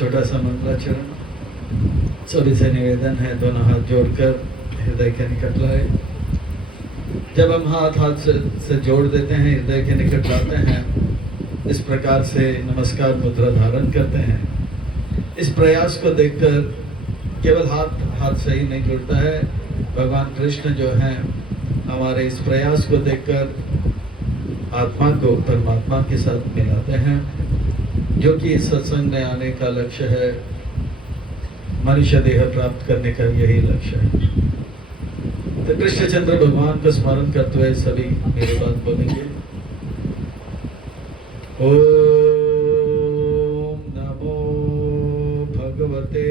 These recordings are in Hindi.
छोटा सा मंगलाचरण। सभी से निवेदन है, दोनों हाथ जोड़कर हृदय के निकट लाए। जब हम हाथ से जोड़ देते हैं, हृदय के निकट लाते हैं, इस प्रकार से नमस्कार मुद्रा धारण करते हैं। इस प्रयास को देखकर केवल हाथ से ही नहीं जुड़ता है, भगवान कृष्ण जो हैं हमारे इस प्रयास को देखकर आत्मा को परमात्मा के साथ मिलाते हैं, जो कि इस सत्संग में आने का लक्ष्य है। मनुष्य देह प्राप्त करने का यही लक्ष्य है। तो कृष्णचंद्र भगवान को स्मरण करते हुए सभी मेरी बात बोलेंगे। ओम नमो भगवते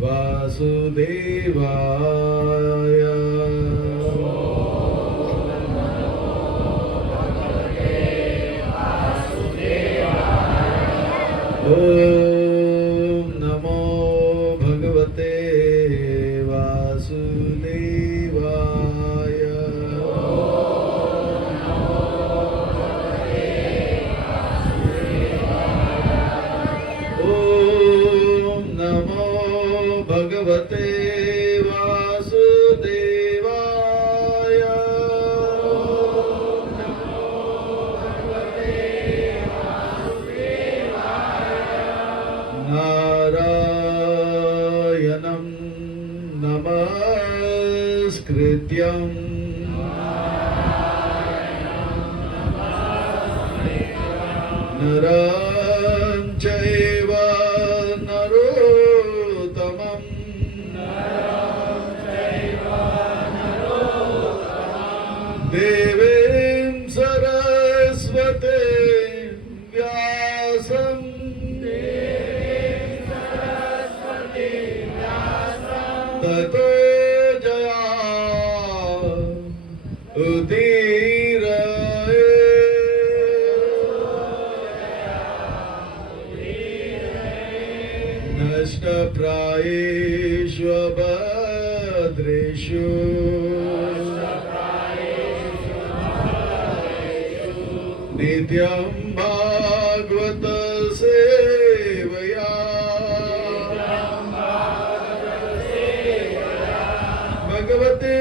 वासुदेवाय। ओम नमो भगवते वासुदेवाय। ओम नमो भगवते वासुदेवाय। नारायणं नमस्कृत्यं नरं चैव नरोत्तमं देवीं सरस्वतीं व्यासं ततो जया उदीरये। नष्टप्रायेषु भद्रेषु नित्यं भागवत सेवया। भगवते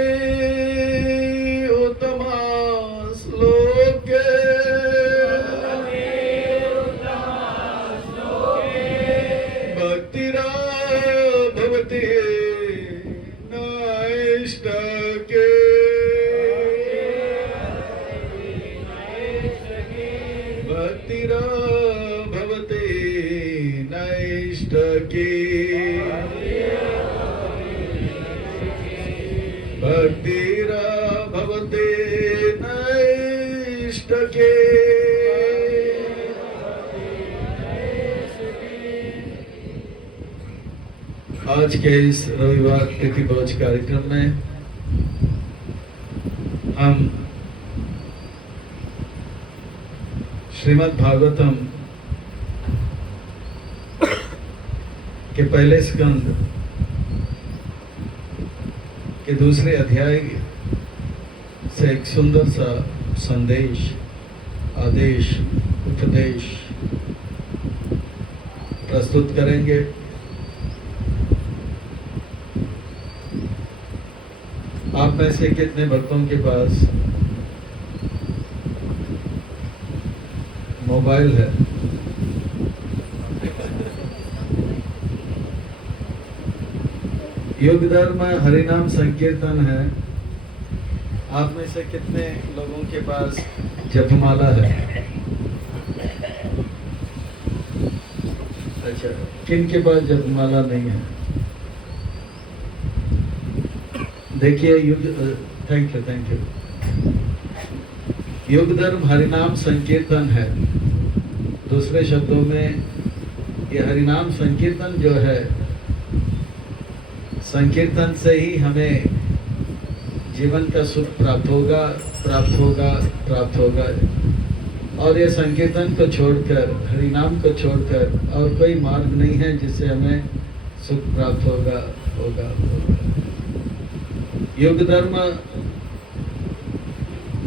उत्तमा श्लोके भक्तिराभवति नैष्ठके। भक्तिराभवति नैष्ठके। भक्तिराभवति नैष्ठके। आज के इस रविवार तिथि भोज कार्यक्रम में हम श्रीमद् भागवतम के पहले स्कंद के दूसरे अध्याय से एक सुंदर सा संदेश, आदेश, उपदेश प्रस्तुत करेंगे। आप में से कितने भक्तों के पास मोबाइल है? योग धर्म हरिनाम संकीर्तन है। आप में से कितने लोगों के पास जपमाला है? अच्छा, किन के पास जपमाला नहीं है? देखिए, थैंक यू। योग धर्म हरिनाम संकीर्तन है। दूसरे शब्दों में ये हरिनाम संकीर्तन जो है, संकीर्तन से ही हमें जीवन का सुख प्राप्त होगा। और ये संकीर्तन को छोड़कर, हरिनाम को छोड़कर और कोई मार्ग नहीं है जिससे हमें सुख प्राप्त होगा। योग धर्म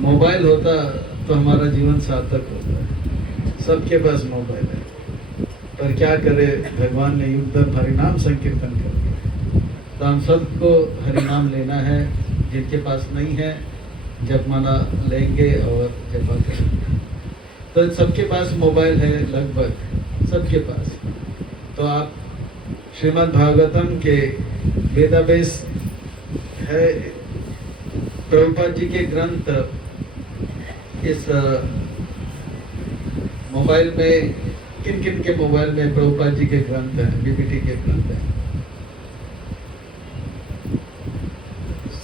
मोबाइल होता तो हमारा जीवन सार्थक होता है। सबके पास मोबाइल है, पर क्या करे, भगवान ने युगधर्म हरिनाम संकीर्तन कर दिया। तो हम सबको हरिनाम लेना है। जिनके पास नहीं है जपमाला लेंगे और जपा करेंगे। तो सबके पास मोबाइल है, लगभग सबके पास। तो आप श्रीमद् भागवतम के वेदाबेस है, प्रभुपाद जी के ग्रंथ इस मोबाइल में, किन किन के मोबाइल में प्रभुपाद जी के ग्रंथ हैं, बीपीटी के ग्रंथ हैं।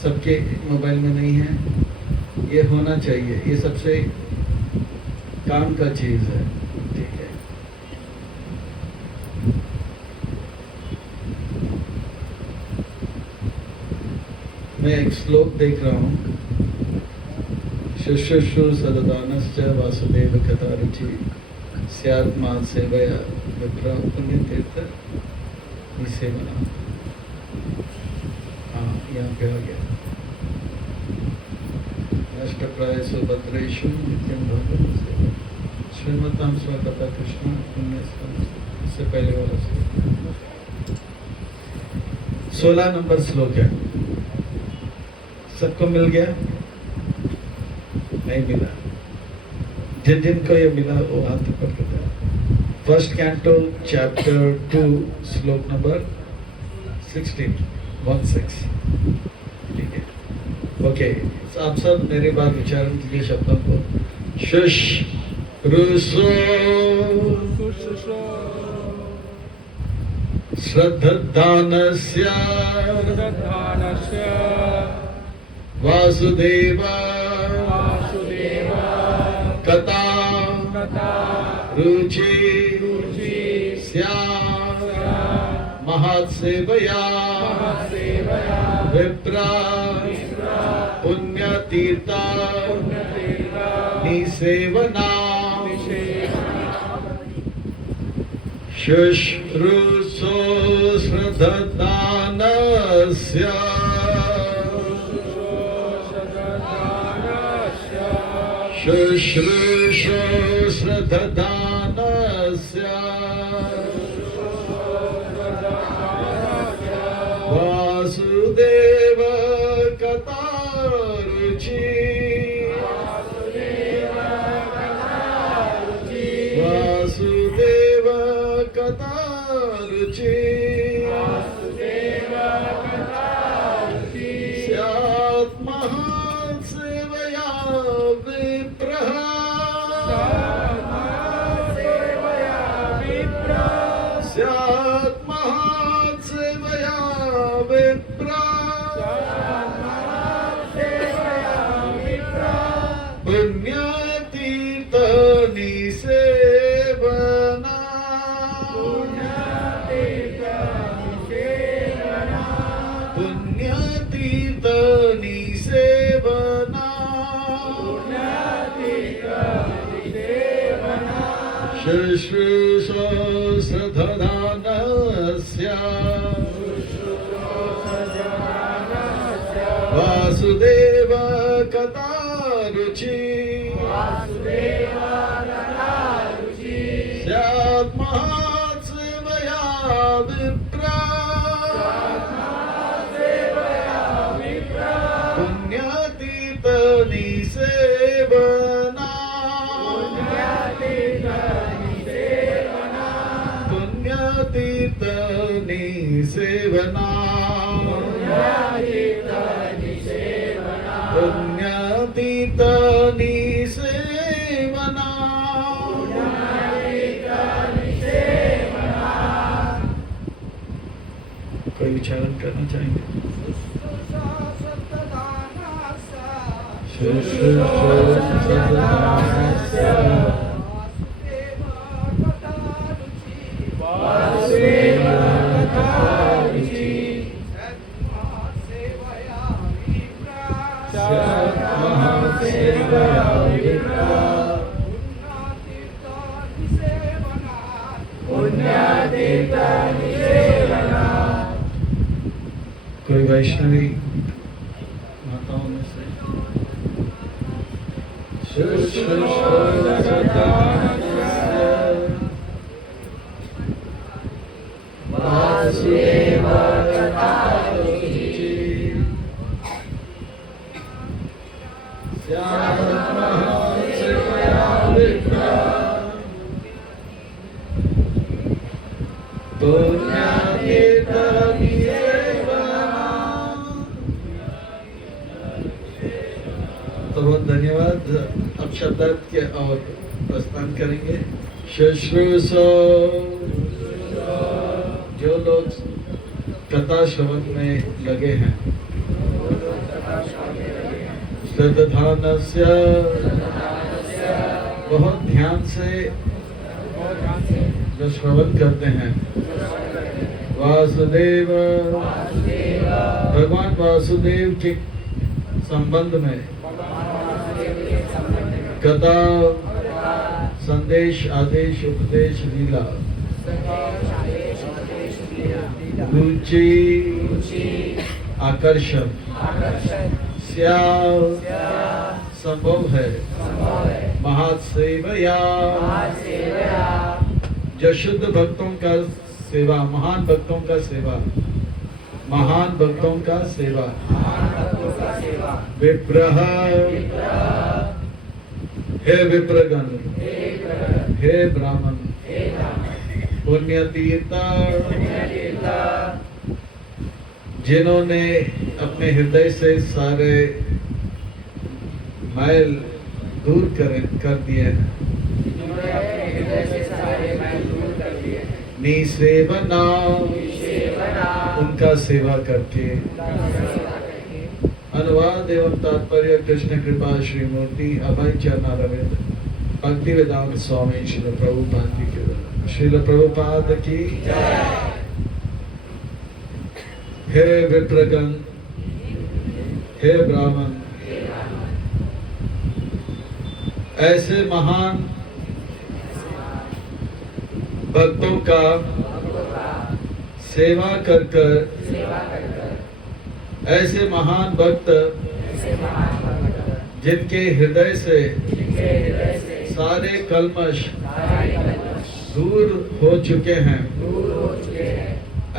सबके मोबाइल में नहीं है, ये होना चाहिए। ये सबसे काम का चीज है, ठीक है। मैं एक श्लोक देख रहा हूँ। शुश्रूषु सददानश्च वासुदेव कथा रुचि स्यात्मा सेवया विप्र पुण्य तीर्थ सेवना। हाँ, यहाँ पे आ गया। अष्टप्रायसु भद्रेषु नित्यं भगवत् सेवा श्रीमतां स्वकथा कृष्ण पुण्य। इससे पहले वाला श्लोक 16 नंबर श्लोक है। सबको मिल गया? नहीं मिला। जिन जिनको ये मिला वो हाथ ऊपर कर दिया। फर्स्ट कैंटो चैप्टर 2 श्लोक नंबर 16 ठीक है। ओके, आप सब मेरे बाद उच्चारण कीजिए शब्दों को। शुश रुसो श्रद्धानस्य वासुदेवा कथा रुचि स्यात् महत्सेवया विप्रा पुण्यतीर्था निसेवना। शुश्रूषो श्रद्धानस्य शुश्रूषो श्रद्धानस्य वासुदेव कथा रुचि वासुदेव कथा रुचि स्यात् महत्सेवया विप्रः स्यात् महत्सेवया विप्रः पुण्यतीर्थ निसेवना। पुण्यतीर्थ निसेवना। शुश्रूषो श्रद्धानस्य वासुदेव कथा रुचि स्यात् महत्सेवया विप्रा पुण्यतीर्थ निसेवना। पुण्यतीर्थ निसेवना। पुण्यतीर्थ निसेवना। कोई विचारण करना चाहेंगे? कोई वैष्णवी माताओं में से वासुदेव कथा रुचि श्यामसेवया विप्र पुण्यातीतमी सेवना। तो बहुत धन्यवाद। अब शब्दार्थ के और प्रस्थान करेंगे। शुश्रूषो, जो लोग कथा श्रवण में लगे हैं, श्रद्धानस्य, बहुत ध्यान से जो श्रवण करते हैं, वासुदेव, भगवान वासुदेव के संबंध में कथा, संदेश, आदेश, उपदेश, लीला, रुचि, आकर्षण, संभव है, महासेवया, जो शुद्ध भक्तों का सेवा, महान भक्तों का सेवा, महान भक्तों का सेवा, विप्रह, हे विप्रगण, हे ब्राह्मण, पुण्यतीर्था, जिन्होंने अपने हृदय से सारे मैल दूर कर दिए हैं, निसेवना, उनका सेवा करके। अनुवाद एवं तात्पर्य कृष्ण कृपा श्री मूर्ति अभय चरणारविंद भक्ति वेदांत स्वामी श्रील प्रभुपाद जी की। श्रील प्रभुपाद की जय। हे विप्रगण, हे ब्राह्मण, ऐसे महान भक्तों का सेवा कर कर, ऐसे महान भक्त जिनके हृदय से सारे कल्मश दूर हो चुके हैं,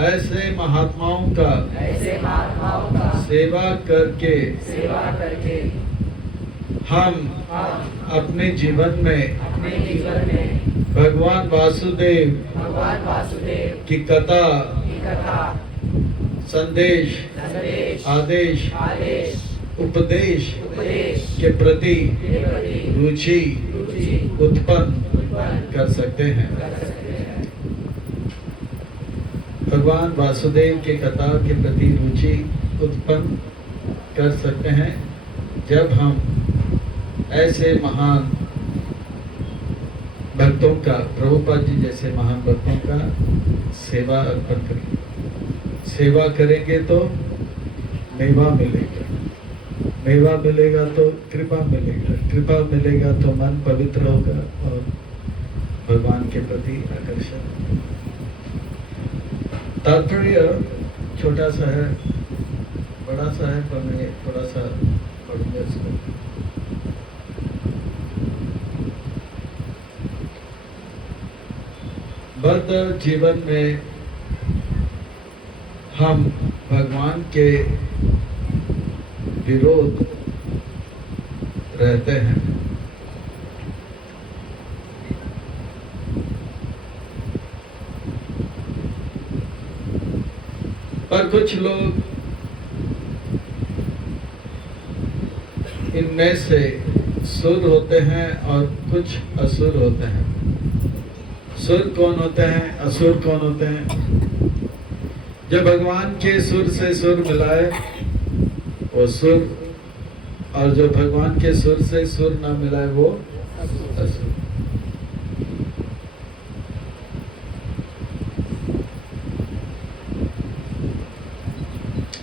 ऐसे महात्माओं का सेवा करके हम अपने जीवन में भगवान वासुदेव की कथा, संदेश, आदेश, उपदेश के प्रति रुचि उत्पन्न कर सकते हैं। भगवान वासुदेव के कथा के प्रति रुचि उत्पन्न कर सकते हैं जब हम ऐसे महान भक्तों का, प्रभुपाद जी जैसे महान भक्तों का सेवा अर्पण करेंगे। सेवा करेंगे तो मेवा मिलेगा, मेवा मिलेगा तो कृपा मिलेगा, कृपा मिलेगा तो मन पवित्र होगा और भगवान के प्रति आकर्षण। तात्पर्य छोटा सा है, बड़ा सा है, पर मैं थोड़ा सा पढ़ूंगा इसको। बद्ध जीवन में हम भगवान के विरोध रहते हैं। पर कुछ लोग इनमें से सुर होते हैं और कुछ असुर होते हैं। सुर कौन होते हैं, असुर कौन होते हैं? जो भगवान के सुर से सुर मिलाए वो सुर, और जो भगवान के सुर से सुर ना मिलाए वो असुर।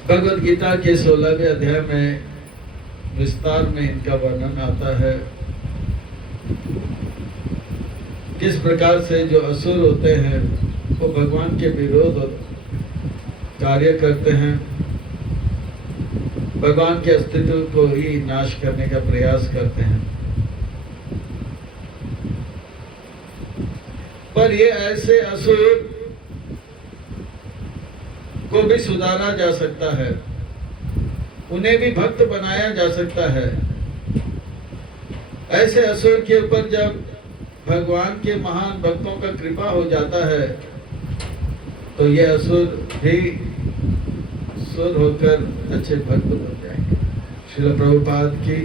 भगवद गीता के 16वें अध्याय में विस्तार में इनका वर्णन आता है, किस प्रकार से जो असुर होते हैं वो भगवान के विरोध कार्य करते हैं, भगवान के अस्तित्व को ही नाश करने का प्रयास करते हैं। पर ये ऐसे असुर को भी सुधारा जा सकता है, उन्हें भी भक्त बनाया जा सकता है। ऐसे असुर के ऊपर जब भगवान के महान भक्तों का कृपा हो जाता है तो ये असुर भी सुर होकर अच्छे भक्त बन जाएंगे। श्रील प्रभुपाद की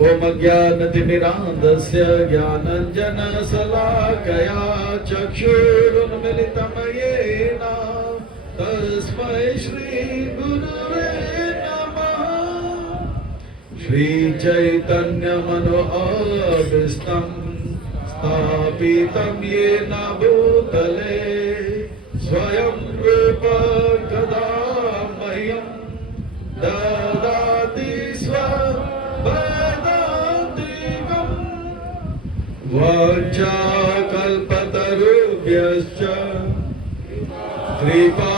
ओम अज्ञानतिमिरान्धस्य ज्ञानाञ्जनशलाकया चक्षुरुन्मीलितं येन तस्मै श्रीगुरुवे नमः। श्रीचैतन्यमनोभीष्टं स्थापितं येन भूतले स्वयं रूप कदा मह्यं ददाति स्वपदान्तिकम्। वाञ्छाकल्पतरुभ्यश्च कृपा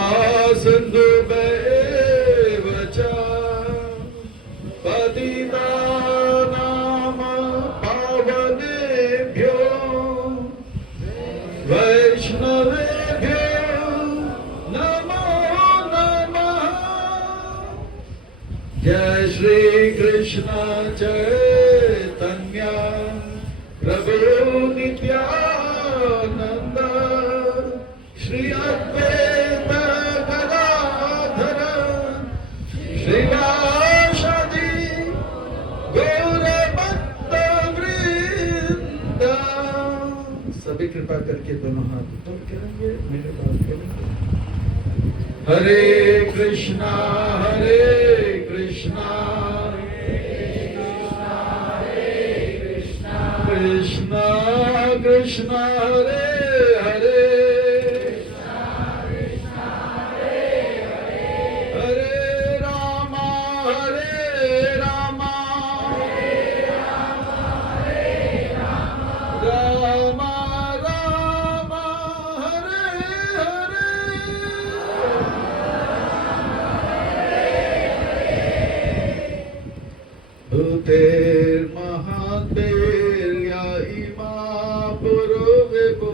सिन्धुभ्येव च पतितानां पावनेभ्यो वैष्णवेभ्यो नमो नमः। जय श्री कृष्ण चैतन्य प्रभु नित्यानंद श्री अद्वैत गदाधर श्रीवासादि गौर भक्तवृंद। सभी कृपा करके दोनों हाथ ऊपर करेंगे, मेरे बात करेंगे। हरे कृष्णा कृष्णा कृष्णा हरे हरे हरे रामा रामा रामा हरे हरे। भूतेर्महातेर्या इमा पुरुविभु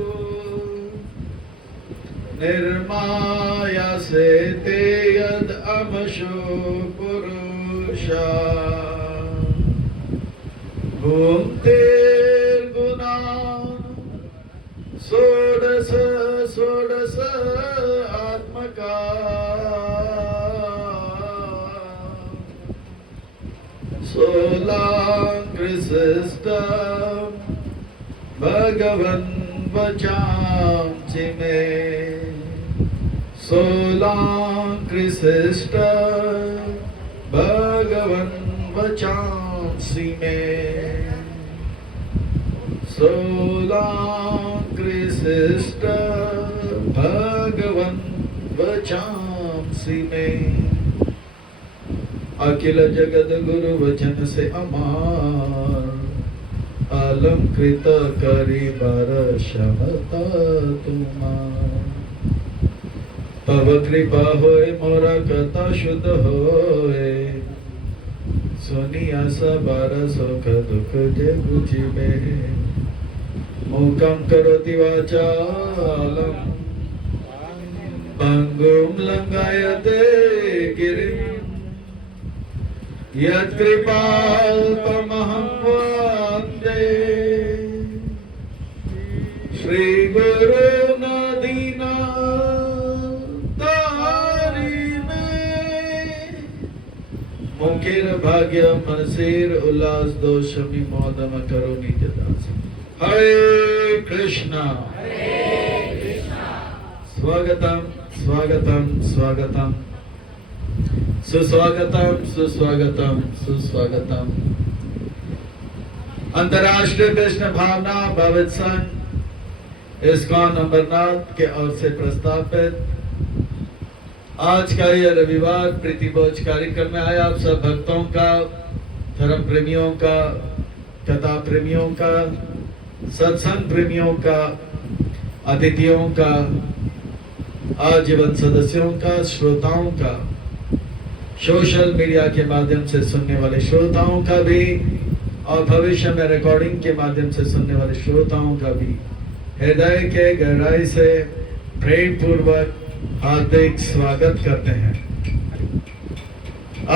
निर्माया से ते यद अमशो पुरुषा भूतेर्गुणा षोडश षोडश आत्मका सोलांकृष्टम भगवन् वचांसि मे। सोलांकृष्ट भगवन् वचांसि मे। सोलांकृष्ट भगवन् वचांसि मे। अखिल जगत गुरु वचन से अमार अलंकृत करी बार क्षमता तुम्हार। तब कृपा होए मोरा कथा शुद्ध होए सुनिया सबार सुख दुख जे बुझिबे। मूकं करोति वाचालं पंगुं लंघयते गिरिं यत्कृपाल्पमहं वन्दे श्रीगुरुन् दीनतारिणे। मुखेर भाग्य मनसेर उल्लास दोष विमोदम करोमि जदासि। हरे कृष्णा स्वागतम स्वागतम स्वागतम सुस्वागतम सुस्वागतम सुस्वागतम। अंतर्राष्ट्रीय कृष्ण भावना भावित संघ इस्कॉन अमरनाथ के ओर से प्रस्तावित आज का यह रविवार प्रीतिभोज कार्यक्रम में आया आप सब भक्तों का, धर्म प्रेमियों का, कथा प्रेमियों का, सत्संग प्रेमियों का, अतिथियों का, आजीवन सदस्यों का, श्रोताओं का, सोशल मीडिया के माध्यम से सुनने वाले श्रोताओं का भी और भविष्य में रिकॉर्डिंग के माध्यम से सुनने वाले श्रोताओं का भी हृदय के गहराई से प्रेम पूर्वक हार्दिक स्वागत करते हैं।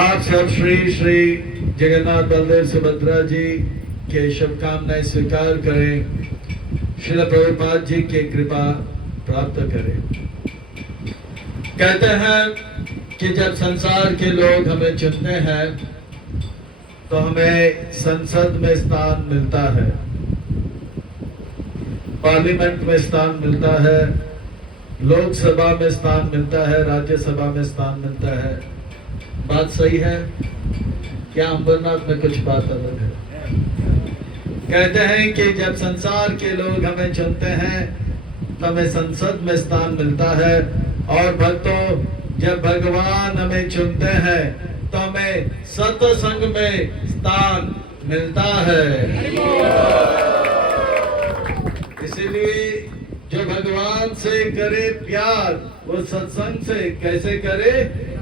आप सब श्री श्री जगन्नाथ बलदेव सुभद्रा जी के शुभकामनाएं स्वीकार करें, श्रील प्रभुपाद जी की कृपा प्राप्त करें। कहते हैं कि जब संसार के लोग हमें चुनते हैं तो हमें संसद में स्थान मिलता है, पार्लियामेंट में स्थान मिलता है, लोकसभा में स्थान मिलता है, राज्यसभा में स्थान मिलता है। बात सही है क्या? अमरनाथ में कुछ बात अलग है। कहते हैं कि जब संसार के लोग हमें चुनते हैं तो हमें संसद में स्थान मिलता है, और भक्तों जब भगवान हमें चुनते हैं तो हमें सत्संग में स्थान मिलता है। इसीलिए जो भगवान से करे प्यार वो सत्संग से कैसे करे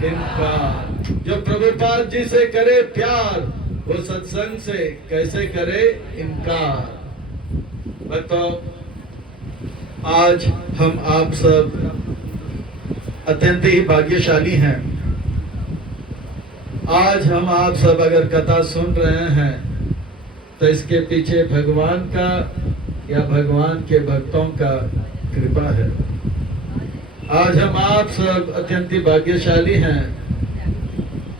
इनकार। जो प्रभुपाद जी से करे प्यार वो सत्संग से कैसे करे इनकार। भक्तों, आज हम आप सब अत्यंत ही भाग्यशाली हैं। आज हम आप सब अगर कथा सुन रहे हैं तो इसके पीछे भगवान का या भगवान के भक्तों का कृपा है। आज हम आप सब अत्यंत ही भाग्यशाली हैं।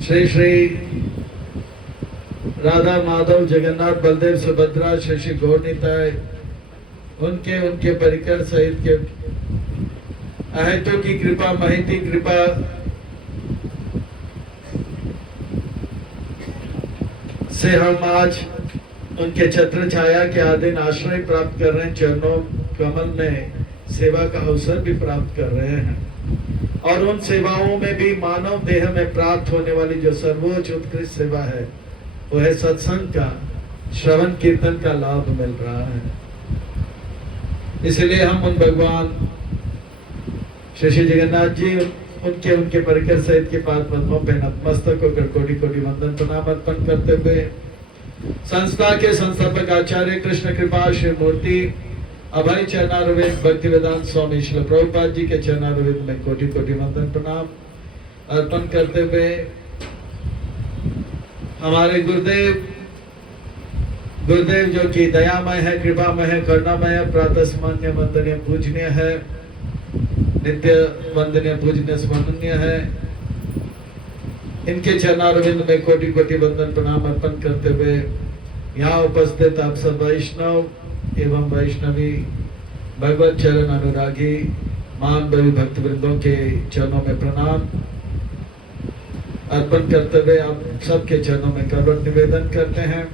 श्री श्री राधा माधव जगन्नाथ बलदेव सुभद्रा श्री श्री गौर निताय उनके परिकर सहित के अहेतु की कृपा, महिती कृपा से हम आज उनके छत्र छाया के आधीन आश्रय प्राप्त कर रहे हैं। चरणों कमल में सेवा का अवसर भी प्राप्त कर रहे हैं, और उन सेवाओं में भी मानव देह में प्राप्त होने वाली जो सर्वोच्च उत्कृष्ट सेवा है वो है सत्संग का, श्रवण कीर्तन का लाभ मिल रहा है। इसलिए हम उन भगवान श्री श्री जगन्नाथ जी उनके परिकर सहित के पाद पद्मों पे नतमस्तक होकर कोटि कोटि वंदन प्रणाम अर्पण करते हुए संस्था के संस्थापक आचार्य कृष्ण कृपा श्री मूर्ति अभय चरणारविंद भक्ति वेदांत स्वामी श्रील प्रभुपाद जी के चरणारविंद में कोटि कोटि वंदन प्रणाम अर्पण करते हुए हमारे गुरुदेव जो कि दयामय है, कृपामय है, करुणामय है, प्रातस्मरणीय वंदनीय पूजनीय है, नित्य वंदनीय पूजनीय स्मरणीय है, इनके चरणारविंद में कोटि कोटि वंदन प्रणाम अर्पण करते हुए यहाँ उपस्थित आप सब वैष्णव एवं वैष्णवी भगवत चरण अनुरागी मान भावी भक्त वृंदों के चरणों में प्रणाम अर्पण करते हुए आप सबके चरणों में करवट निवेदन करते हैं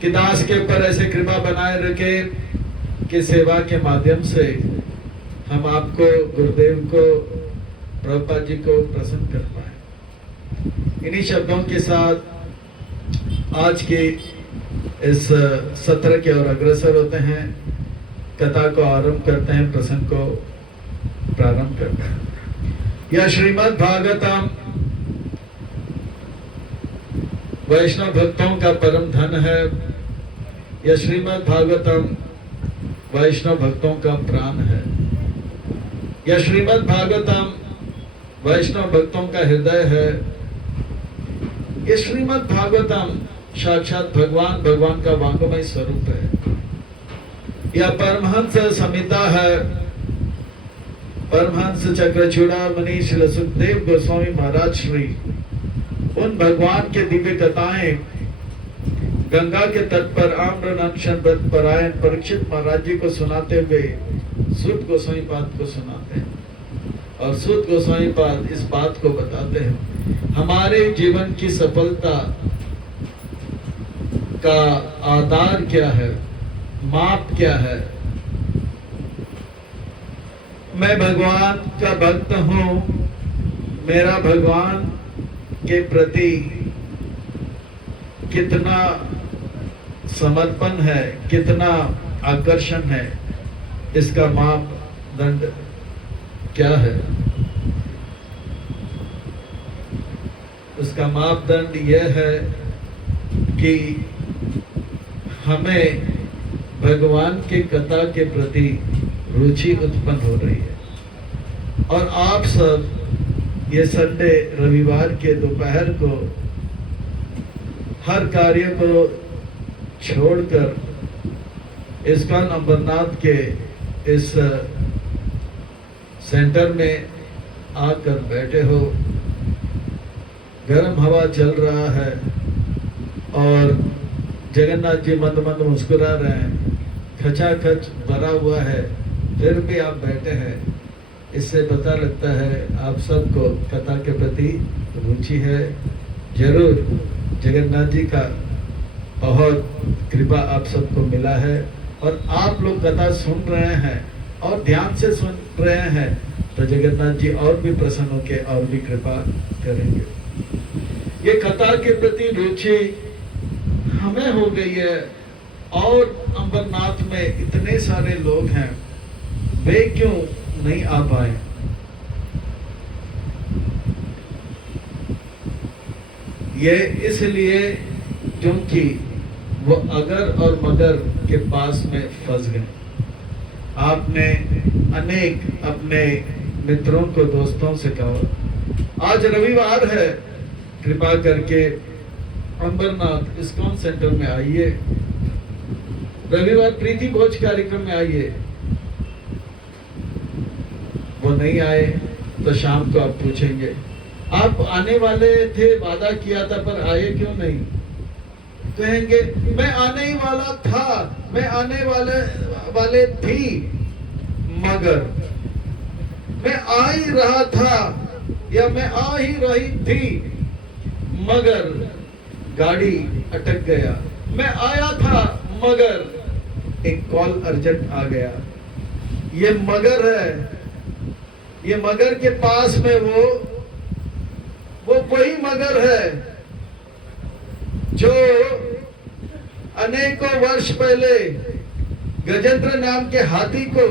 कि दास के ऊपर ऐसे कृपा बनाए रखे कि सेवा के माध्यम से हम आपको, गुरुदेव को, प्रभुपाद जी को प्रसन्न कर पाए। इन्हीं शब्दों के साथ आज के इस सत्र की ओर अग्रसर होते हैं, कथा को आरंभ करते हैं, प्रसंग को प्रारंभ करते हैं। यह श्रीमद् भागवतम वैष्णव भक्तों का परम धन है। यह श्रीमद् भागवतम वैष्णव भक्तों का प्राण है। यह श्रीमद् भागवतम वैष्णव भक्तों का हृदय है। यह श्रीमद् भागवतम साक्षात भगवान का वांगमय स्वरूप है। यह परमहंस संहिता है। परमहंस चक्रचूड़ामणि श्री सुखदेव गोस्वामी महाराज श्री उन भगवान के दिव्य कथाएं गंगा के तट पर आम्र अनशन व्रत परायण परीक्षित महाराज जी को सुनाते हुए सूत गोस्वामी पाद को सुनाते हैं, और सूत गोस्वामी पाद इस बात को बताते हैं हमारे जीवन की सफलता का आधार क्या है, माप क्या है। मैं भगवान का भक्त हूँ, मेरा भगवान के प्रति कितना समर्पण है, कितना आकर्षण है, इसका मापदंड क्या है? उसका मापदंड यह है कि हमें भगवान की कथा के प्रति रुचि उत्पन्न हो रही है। और आप सब ये संडे रविवार के दोपहर को हर कार्य को छोड़कर इस्कॉन अमरनाथ के इस सेंटर में आकर बैठे हो। गर्म हवा चल रहा है और जगन्नाथ जी मंद मंद मुस्कुरा रहे हैं, खचाखच भरा हुआ है, फिर भी आप बैठे हैं। इससे पता लगता है आप सबको कथा के प्रति रुचि है। जरूर जगन्नाथ जी का बहुत कृपा आप सबको मिला है और आप लोग कथा सुन रहे हैं और ध्यान से सुन रहे हैं तो जगन्नाथ जी और भी प्रसन्न होकर और भी कृपा करेंगे। ये कथा के प्रति रुचि हमें हो गई है और अमरनाथ में इतने सारे लोग हैं, वे क्यों नहीं आ पाए? ये इसलिए क्योंकि वो अगर और मगर के पास में फंस गए। आपने अनेक अपने मित्रों को, दोस्तों से कहा आज रविवार है, कृपा करके अमरनाथ इस्कॉन सेंटर में आइए, रविवार प्रीति भोज कार्यक्रम में आइए। वो नहीं आए तो शाम को आप पूछेंगे आप आने वाले थे, वादा किया था, पर आए क्यों नहीं? कहेंगे मैं आने ही वाला था, मैं आने वाले थी, मगर मैं आ ही रहा था या मैं आ ही रही थी, मगर गाड़ी अटक गया। मैं आया था मगर एक कॉल अर्जेंट आ गया। ये मगर है, ये मगर के पास में वो वही मगर है जो अनेकों वर्ष पहले गजेंद्र नाम के हाथी को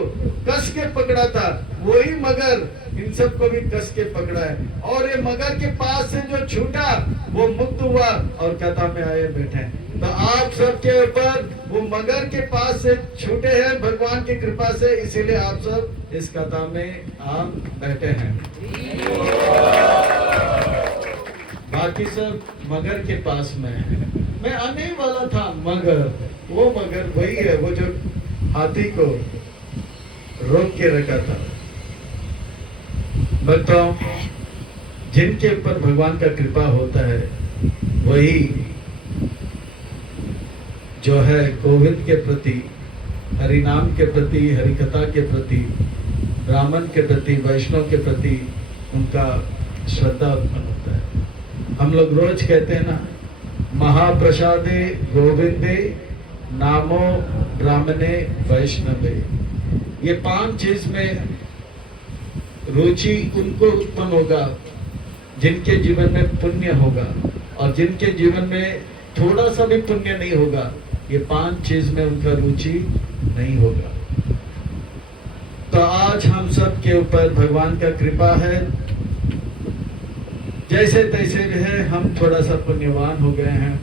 कस के पकड़ा था। वही मगर इन सबको भी कस के पकड़ा है और ये मगर के पास से जो छूटा वो मुक्त हुआ और कथा में आए बैठे। तो आप सबके ऊपर वो मगर के पास से छूटे हैं भगवान की कृपा से, इसीलिए आप सब इस कथा में आप बैठे हैं। बाकी सब मगर के पास में है। मैं आने वाला था मगर वो मगर वही है, वो जो हाथी को रोक के रखा था। बताओ, जिनके ऊपर भगवान का कृपा होता है वही जो है गोविंद के प्रति, हरि नाम के प्रति, हरि कथा के प्रति, ब्राह्मण के प्रति, वैष्णव के प्रति उनका श्रद्धा उत्पन्न होता है। हम लोग रोज कहते हैं ना, महाप्रसादे गोविंदे नामो ब्राह्मणे वैष्णवे। ये 5 चीज में रुचि उनको उत्पन्न होगा जिनके जीवन में पुण्य होगा, और जिनके जीवन में थोड़ा सा भी पुण्य नहीं होगा, ये 5 चीज में उनका रुचि नहीं होगा। तो आज हम सब के ऊपर भगवान का कृपा है, जैसे तैसे भी है, हम थोड़ा सा पुण्यवान हो गए हैं।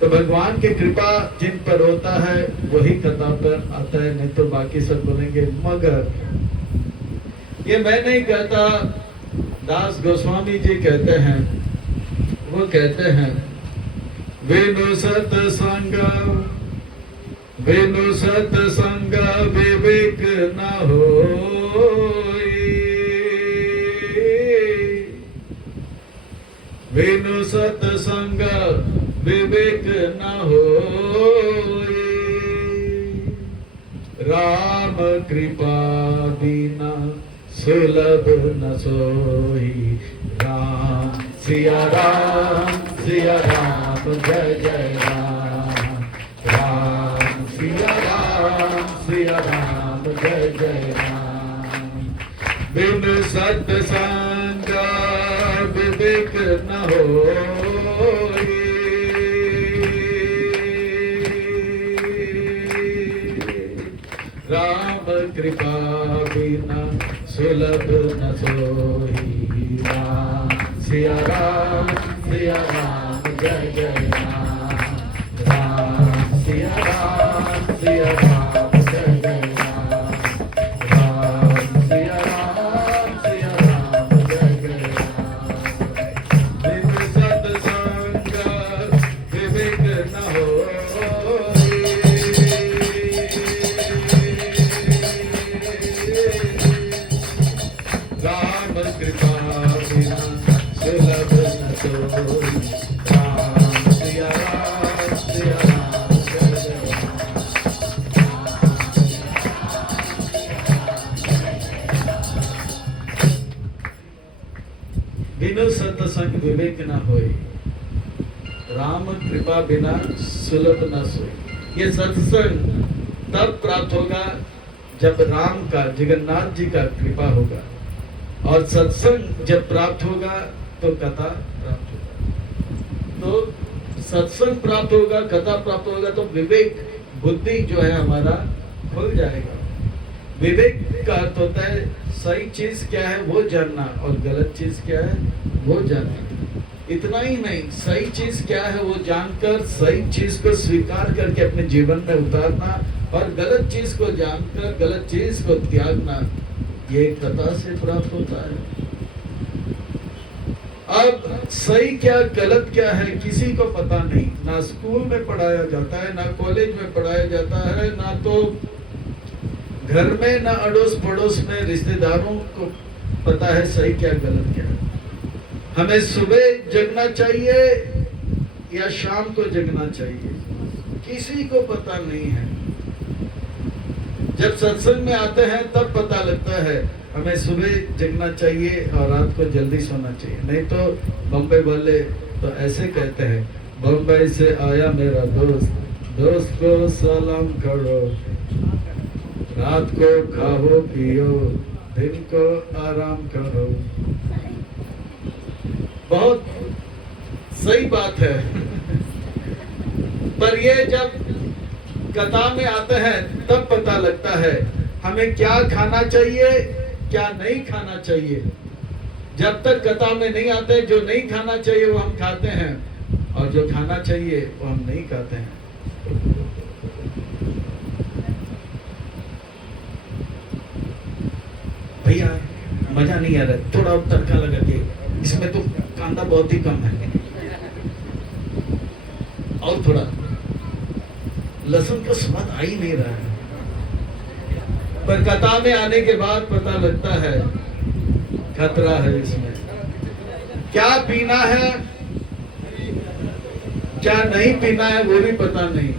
तो भगवान की कृपा जिन पर होता है वही कथा पर आता है, नहीं तो बाकी सब बोलेंगे मगर। ये मैं नहीं कहता, दास गोस्वामी जी कहते हैं। वो कहते हैं वेणु सत्संग विवेक न होई, वेणु सत्संग विवेक न होई, राम कृपा बिना सुलभ न सोई। राम सिया राम जय जय राम, राम सिया राम जय जय राम। बिन सत्संग विवेक न होई, राम कृपा बिना सुलभ न सोई। राम सिया राम जय जय राम, राम सिया राम सिया राम जय जय राम, राम सिया राम जय जय राम। बिन सत्संग विवेक न होई, राम कृपा बिना सुलभ न कोई, राम सिया राम जय जय राम। बिनु सत्संग विवेक न होई, राम कृपा बिना सुलभ न सोई। ये सत्संग तब प्राप्त होगा जब राम का, जगन्नाथ जी का कृपा होगा, और सत्संग जब प्राप्त होगा तो कथा प्राप्त होगा। तो सत्संग प्राप्त होगा, कथा प्राप्त होगा तो विवेक, बुद्धि जो है हमारा खुल जाएगा। विवेक का अर्थ होता है सही चीज क्या है वो जानना, और गलत चीज क्या है वो जानना। इतना ही नहीं, सही चीज क्या है वो जानकर सही चीज को स्वीकार करके अपने जीवन में उतारना, और गलत चीज को जानकर गलत चीज को त्यागना, ये कथा से प्राप्त होता है। अब सही क्या गलत क्या है किसी को पता नहीं, ना स्कूल में पढ़ाया जाता है, ना कॉलेज में पढ़ाया जाता है, ना तो घर में, ना अड़ोस पड़ोस में रिश्तेदारों को पता है सही क्या गलत क्या है। हमें सुबह जगना चाहिए या शाम को जगना चाहिए, किसी को पता नहीं है। जब सत्संग में आते हैं तब पता लगता है हमें सुबह जगना चाहिए और रात को जल्दी सोना चाहिए। नहीं तो बम्बई वाले तो ऐसे कहते हैं, बम्बई से आया मेरा दोस्त, दोस्त को सलाम करो, रात को खाओ पियो, दिन को आराम करो। बहुत सही बात है। पर ये जब कथा में आते हैं तब पता लगता है हमें क्या खाना चाहिए क्या नहीं खाना चाहिए। जब तक कथा में नहीं आते, जो नहीं खाना चाहिए वो हम खाते हैं, और जो खाना चाहिए वो हम नहीं खाते हैं। भैया मजा नहीं आ रहा, थोड़ा और तड़का लगा के, इसमें तो कांदा बहुत ही कम है, और थोड़ा लहसुन का स्वाद आ ही नहीं रहा है। पर कथा में आने के बाद पता लगता है खतरा है इसमें। क्या पीना है क्या नहीं पीना है वो भी पता नहीं।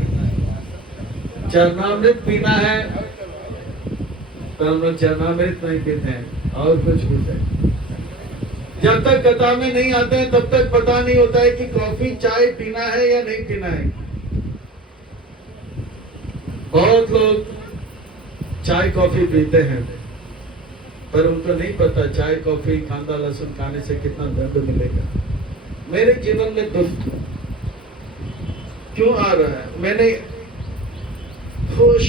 चरणामृत पीना है तो हम लोग चरणामृत नहीं पीते हैं, और कुछ पीते हैं। जब तक कथा में नहीं आते हैं तब तक पता नहीं होता है कि कॉफी चाय पीना है या नहीं पीना है। बहुत लोग चाय कॉफी पीते हैं, पर उनको नहीं पता चाय कॉफी कांदा लहसुन खाने से कितना दर्द मिलेगा। मेरे जीवन में दुख क्यों आ रहा है? मैंने होश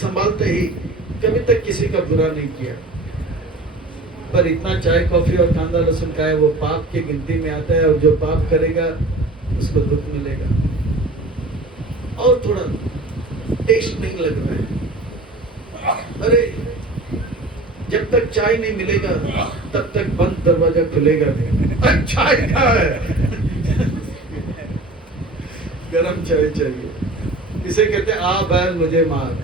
संभालते ही कभी तक किसी का बुरा नहीं किया, पर इतना चाय कॉफी और कांदा लहसुन खाए वो पाप की गिनती में आता है, और जो पाप करेगा उसको दुख मिलेगा। और थोड़ा टेस्ट नहीं लग रहा है, अरे जब तक चाय नहीं मिलेगा तब तक बंद दरवाजा खुलेगा नहीं। चाय कहाँ है? गरम चाय चाहिए, इसे कहते हैं आ बैल मुझे मार।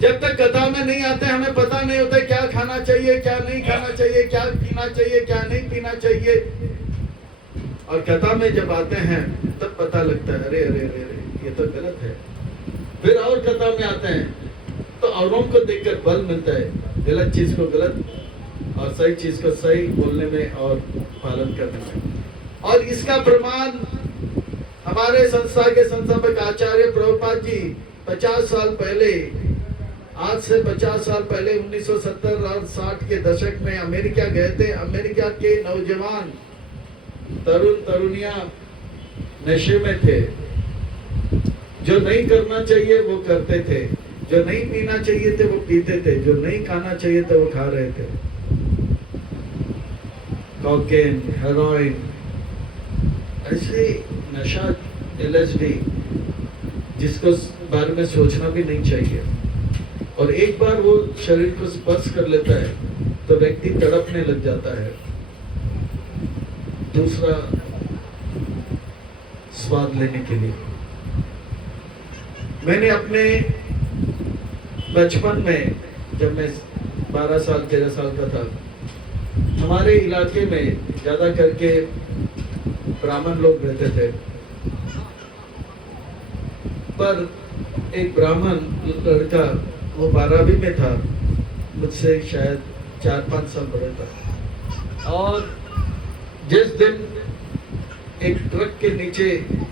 जब तक कथा में नहीं आते हमें पता नहीं होता क्या खाना चाहिए क्या नहीं खाना चाहिए, क्या पीना चाहिए क्या नहीं पीना चाहिए। और कथा में जब आते हैं तब पता लगता है अरे अरे अरे अरे ये तो गलत है। फिर और कथा में आते हैं तो औरों को देखकर बल मिलता है गलत चीज को गलत और सही चीज को सही बोलने में और पालन करने में। और इसका प्रमाण हमारे संस्था के संस्थापक आचार्य प्रभुपाद जी 50 साल पहले, आज से 50 साल पहले 1970 और 60 के दशक में अमेरिका गए थे। अमेरिका के नौजवान तरुण तरुणियां नशे में थे, जो नहीं करना चाहिए वो करते थे, जो नहीं पीना चाहिए थे वो पीते थे, जो नहीं खाना चाहिए था वो खा रहे थे। कोकेन, हेरोइन, ऐसे नशा, LSD जिसको बारे में सोचना भी नहीं चाहिए। और एक बार वो शरीर को स्पर्श कर लेता है तो व्यक्ति तड़पने लग जाता है दूसरा स्वाद लेने के लिए। मैंने अपने बचपन में, जब मैं 12 साल 13 साल का था, हमारे इलाके में ज्यादा करके ब्राह्मण लोग रहते थे, पर एक ब्राह्मण लड़का, वो 12वीं में था, मुझसे शायद 4-5 साल बड़ा था, और जिस दिन एक ट्रक के नीचे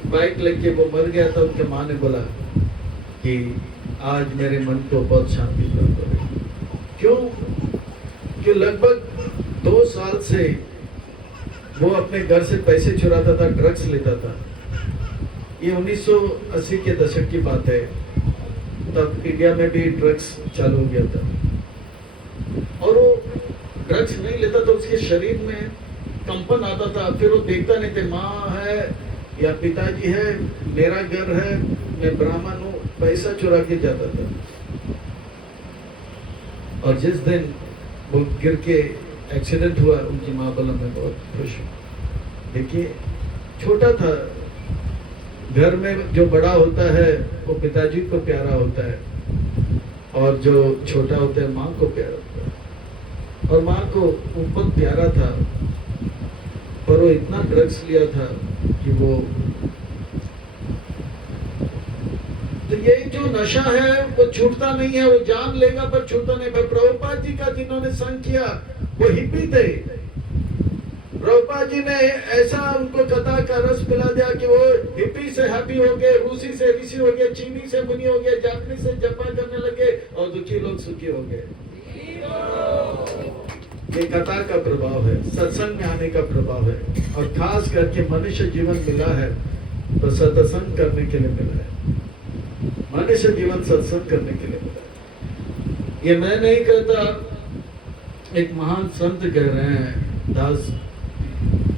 बाइक लेके वो मर गया था, उनके माँ ने बोला कि आज मेरे मन को बहुत शांति प्राप्त हुई। क्यों? कि लगभग 2 साल से वो अपने घर से पैसे चुराता था, ड्रग्स लेता था। ये 1980 के दशक की बात है, तब इंडिया में भी ड्रग्स चालू हो गया था। और वो ड्रग्स नहीं लेता तो उसके शरीर में कंपन आता था, फिर वो देखता नहीं थे माँ है या पिताजी है, मेरा घर है, मैं ब्राह्मण हूँ, पैसा चुरा के जाता था। और जिस दिन वो गिर के एक्सीडेंट हुआ, उनकी माँ बोला मैं बहुत खुश हूँ। देखिए, छोटा था, घर में जो बड़ा होता है वो पिताजी को प्यारा होता है, और जो छोटा होता है माँ को प्यारा होता है। और माँ को वो बहुत प्यारा था, पर वो इतना ड्रग्स लिया था कि वो, तो ये जो नशा है वो छूटता नहीं है, वो जान लेगा पर छूटता नहीं। पर प्रभुपाद जी का जिन्होंने संग किया वो हिप्पी थे। प्रभुपाद जी ने ऐसा उनको कथा का रस पिला दिया कि वो हिप्पी से हैप्पी हो गए, रूसी से ऋषि हो गए, चीनी से मुनि हो गए, जापानी से जपा करने लगे, और दुखी लोग सुखी हो गए। ये कथा का प्रभाव है, सत्संग में आने का प्रभाव है, और खास करके मनुष्य जीवन मिला है तो सत्संग करने के लिए मिला है। मनुष्य जीवन सत्संग करने के लिए मिला है। ये मैं नहीं कहता, एक महान संत कह रहे हैं, दास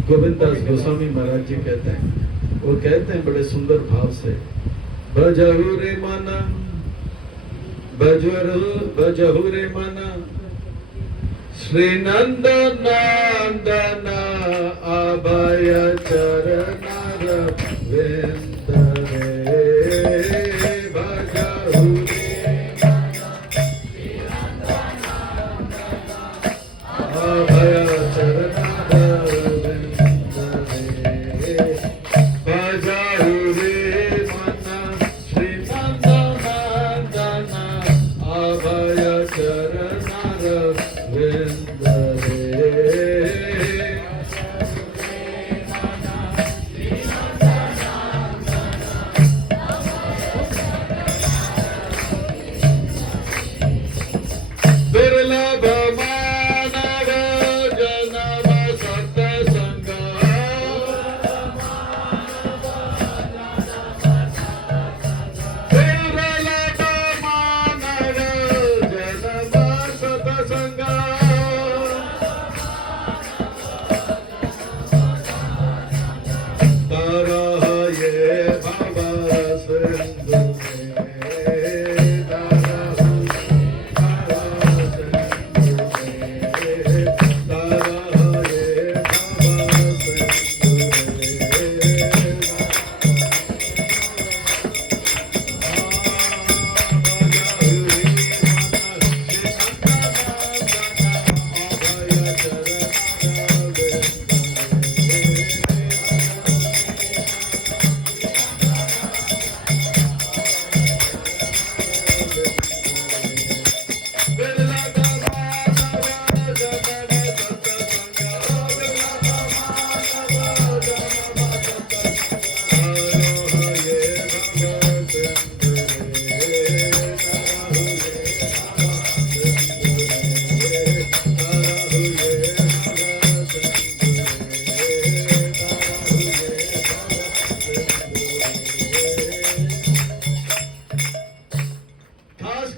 गोविंद दास गोस्वामी महाराज जी कहते हैं, वो कहते हैं बड़े सुंदर भाव से, भजहु रे मन, भजहु रे मन, श्री नंद नंदन अभय चरण रविंद रे, भजहु रे अभय चरण रविंद रे, भजहु रे मन, श्री नंद नंदन अभय चरण रविंद रे। दुर्लभ मानव जन्म सत्संग, दुर्लभ मानव जन्म सत्संग, तरह ये भव सिंधु में, तरह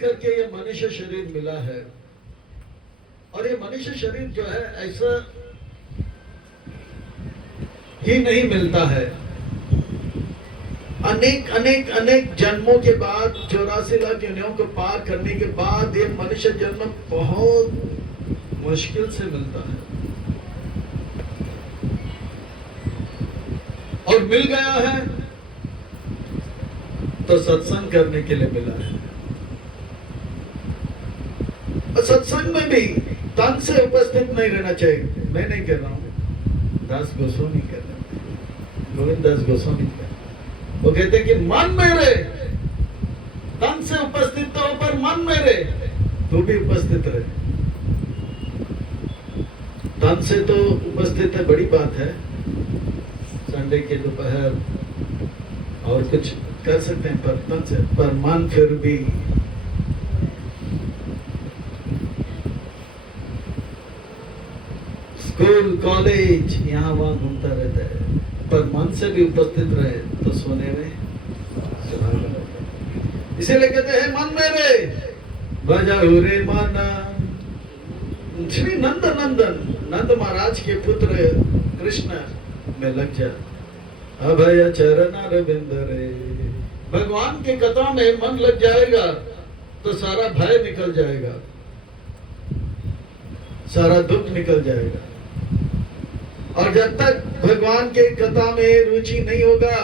करके ये मनुष्य शरीर मिला है, और ये मनुष्य शरीर जो है ऐसा ही नहीं मिलता है। अनेक अनेक अनेक जन्मों के बाद 84 लाख योनियों को पार करने के बाद ये मनुष्य जन्म बहुत मुश्किल से मिलता है, और मिल गया है तो सत्संग करने के लिए मिला है। और सत्संग में भी तन से उपस्थित नहीं रहना चाहिए। मैं नहीं कह रहा हूं, दास गोस्वामी कह रहे हैं, गोविंद दास गोस्वामी कह रहे हैं। वो कहते हैं कि मन मेरे, तन से उपस्थित तो पर मन मेरे, तू भी उपस्थित रहे। तन से तो उपस्थित है, बड़ी बात है, संडे के दोपहर और कुछ कर सकते हैं, पर तन से, पर मन फिर भी स्कूल कॉलेज यहाँ वहां घूमता रहता है, पर मन से भी उपस्थित रहे तो सोने में सुहागा लगता। इसीलिए कहते हैं मन मेरे बजाओ रे माना। श्री नंद नंदन, नंद महाराज के पुत्र कृष्ण में लग जा, अभय चरण अरविंद रे। भगवान की कथा में मन लग जाएगा तो सारा भय निकल जाएगा, सारा दुख निकल जाएगा। और जब तक भगवान के कथा में रुचि नहीं होगा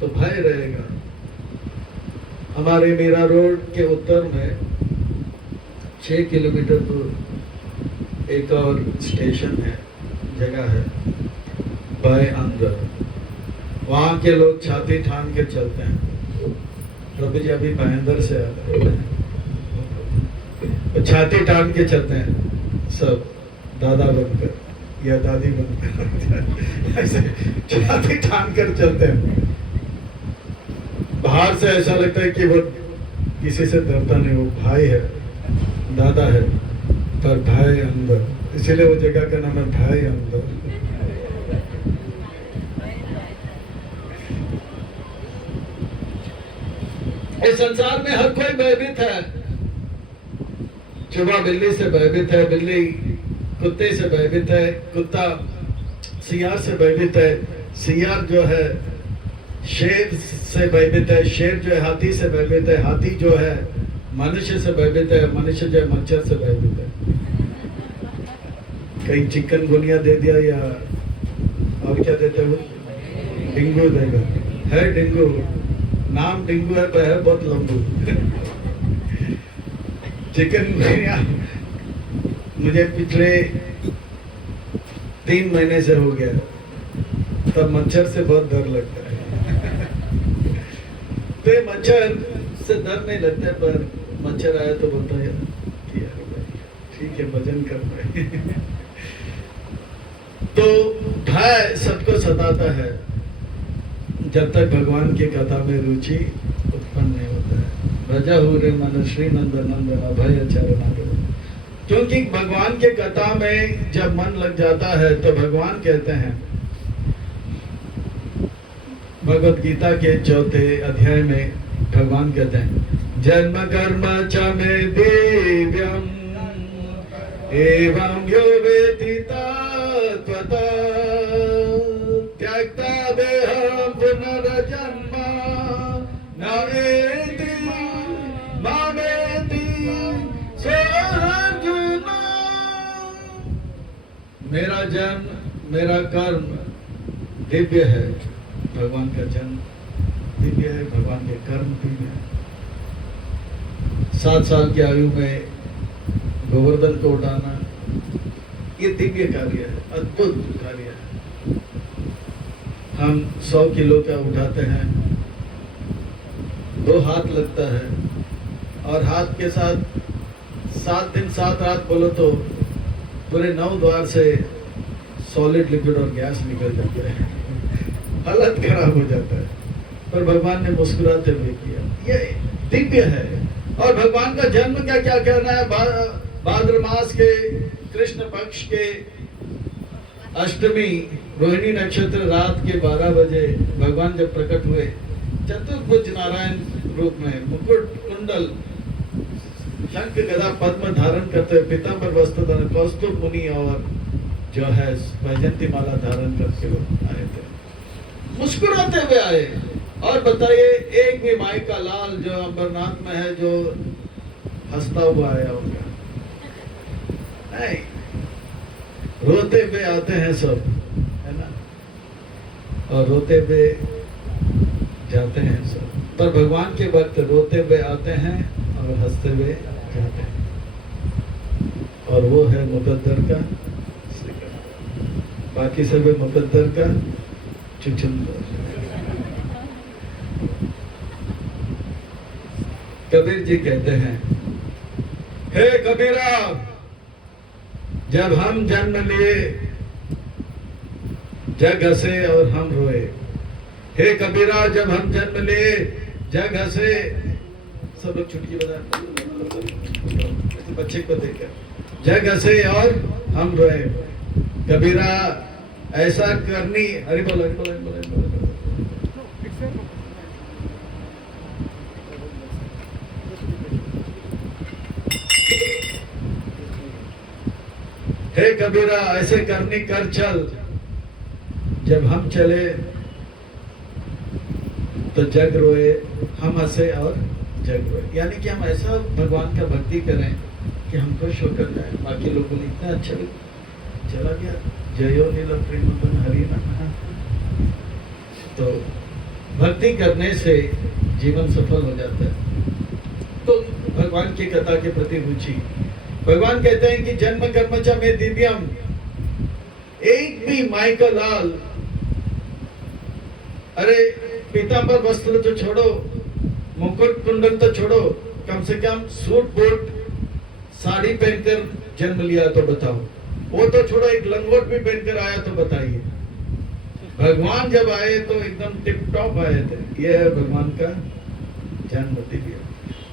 तो भय रहेगा। हमारे मीरा रोड के उत्तर में 6 किलोमीटर दूर एक और स्टेशन है, जगह है भय अंदर। वहां के लोग छाती ठान के चलते हैं। प्रभु जी अभी भयंदर से आ रहे हैं, छाती ठान के चलते हैं, सब दादा बनकर या दादी बनकर ऐसे छाती ठान कर चलते हैं। बाहर से ऐसा लगता है कि वो किसी से डरता नहीं, वो भाई है, दादा है, पर भाई अंदर, इसीलिए वो जगह का नाम है भाई अंदर। इस संसार में हर कोई भयभीत है। चूहा बिल्ली से भयभीत है, बिल्ली कुत्ते से भयभीत है, कुत्ता सियार से भयभीत है, सियार जो है शेर से भयभीत है, शेर जो है हाथी से भयभीत है, हाथी जो है मनुष्य से भयभीत है, मनुष्य जो है मच्छर से भयभीत है। कहीं चिकन गुनिया दे दिया या और क्या देते हो, डेंगू देगा, है डेंगू, नाम डेंगू है पर है बहुत लंबू। चिकन गुनिया मुझे पिछले 3 महीने से हो गया, तब मच्छर से बहुत डर लगता है। तो मच्छर से डर नहीं लगता है, पर मच्छर आया तो बोलता है ठीक है भजन कर रहे। तो भय सबको सताता है जब तक भगवान की कथा में रुचि उत्पन्न नहीं होता है। भजा हो रे मन श्री नंद नंदन अभय चरण। क्योंकि भगवान के कथा में जब मन लग जाता है तो भगवान कहते हैं, भगवत गीता के 4थे अध्याय में भगवान कहते हैं, जन्म कर्म च मे दिव्यम एवं यो वेति तत्त्वतः त्यक्ता देहं पुनर्जन्म न एति मामेति अर्जुन। मेरा जन्म मेरा कर्म दिव्य है, भगवान का जन्म दिव्य है, भगवान के कर्म दिव्य है। 7 साल की आयु में गोवर्धन को उठाना, ये दिव्य कार्य है, अद्भुत कार्य है। हम 100 किलो का उठाते हैं, 2 हाथ लगता है, और हाथ के साथ 7 दिन 7 रात बोलो तो पूरे 9 द्वार से सॉलिड लिक्विड और गैस निकल जाते हैं, हालत खराब हो जाता है। पर भगवान ने मुस्कुराते हुए किया, ये दिव्य है। और भगवान का जन्म क्या क्या कहना है, भाद्र मास के कृष्ण पक्ष के अष्टमी रोहिणी नक्षत्र रात के 12 बजे भगवान जब प्रकट हुए, चतुर्भुज नारायण रूप में, मुकुट कुंडल शंख गदा पद्म धारण करते हुए, पीतांबर वस्त्र धारण, कौस्तुभ मुनि और जो है वैजंती माला धारण करके वो आए थे, मुस्कुराते हुए आए। और बताइए, एक भी माई का लाल जो अमरनाथ में है जो हंसता हुआ आया होगा? नहीं, रोते हुए आते हैं सब, है ना, और रोते हुए जाते हैं सब। पर भगवान के वक्त रोते हुए आते हैं और हंसते हुए जाते हैं, और वो है मुकद्दर का सिकंदर। बाकी सब है मुकद्दर का चुचुंदर। कबीर जी कहते हैं, हे कबीरा, जब हम जन्म लिए जग हंसे और हम रोए। हे कबीरा, जब हम जन्म लिए जग हंसे। सब लोग चुटकी बजा बच्चे को देखकर, जग हंसे और हम रोए। कबीरा ऐसा करनी, हरि बोल हरि बोल हरि बोल हरि बोल। हे कबीरा ऐसे करनी कर चल, जब हम चले तो जग रोए, हम हंसे और जग रोए। यानी कि हम ऐसा भगवान का भक्ति करें कि हम खुश होकर जाए। बाकी लोगों ने इतना अच्छा चला गया, जयो नील प्रेम हरि नाम। तो भक्ति करने से जीवन सफल हो जाता है। तो भगवान की कथा के प्रति रुचि। भगवान कहते हैं कि जन्म कर्म च में दिव्यम, एक भी माई का लाल, अरे पीतांबर वस्त्र तो छोड़ो, मुकुट कुंडल तो छोड़ो, कम से कम सूट बूट साड़ी पहनकर जन्म लिया तो बताओ। वो तो छोड़ो, एक लंगोट भी पहनकर आया तो बताइए। भगवान जब आए तो एकदम टिप टॉप आए थे। यह है भगवान का जन्म दिव्य।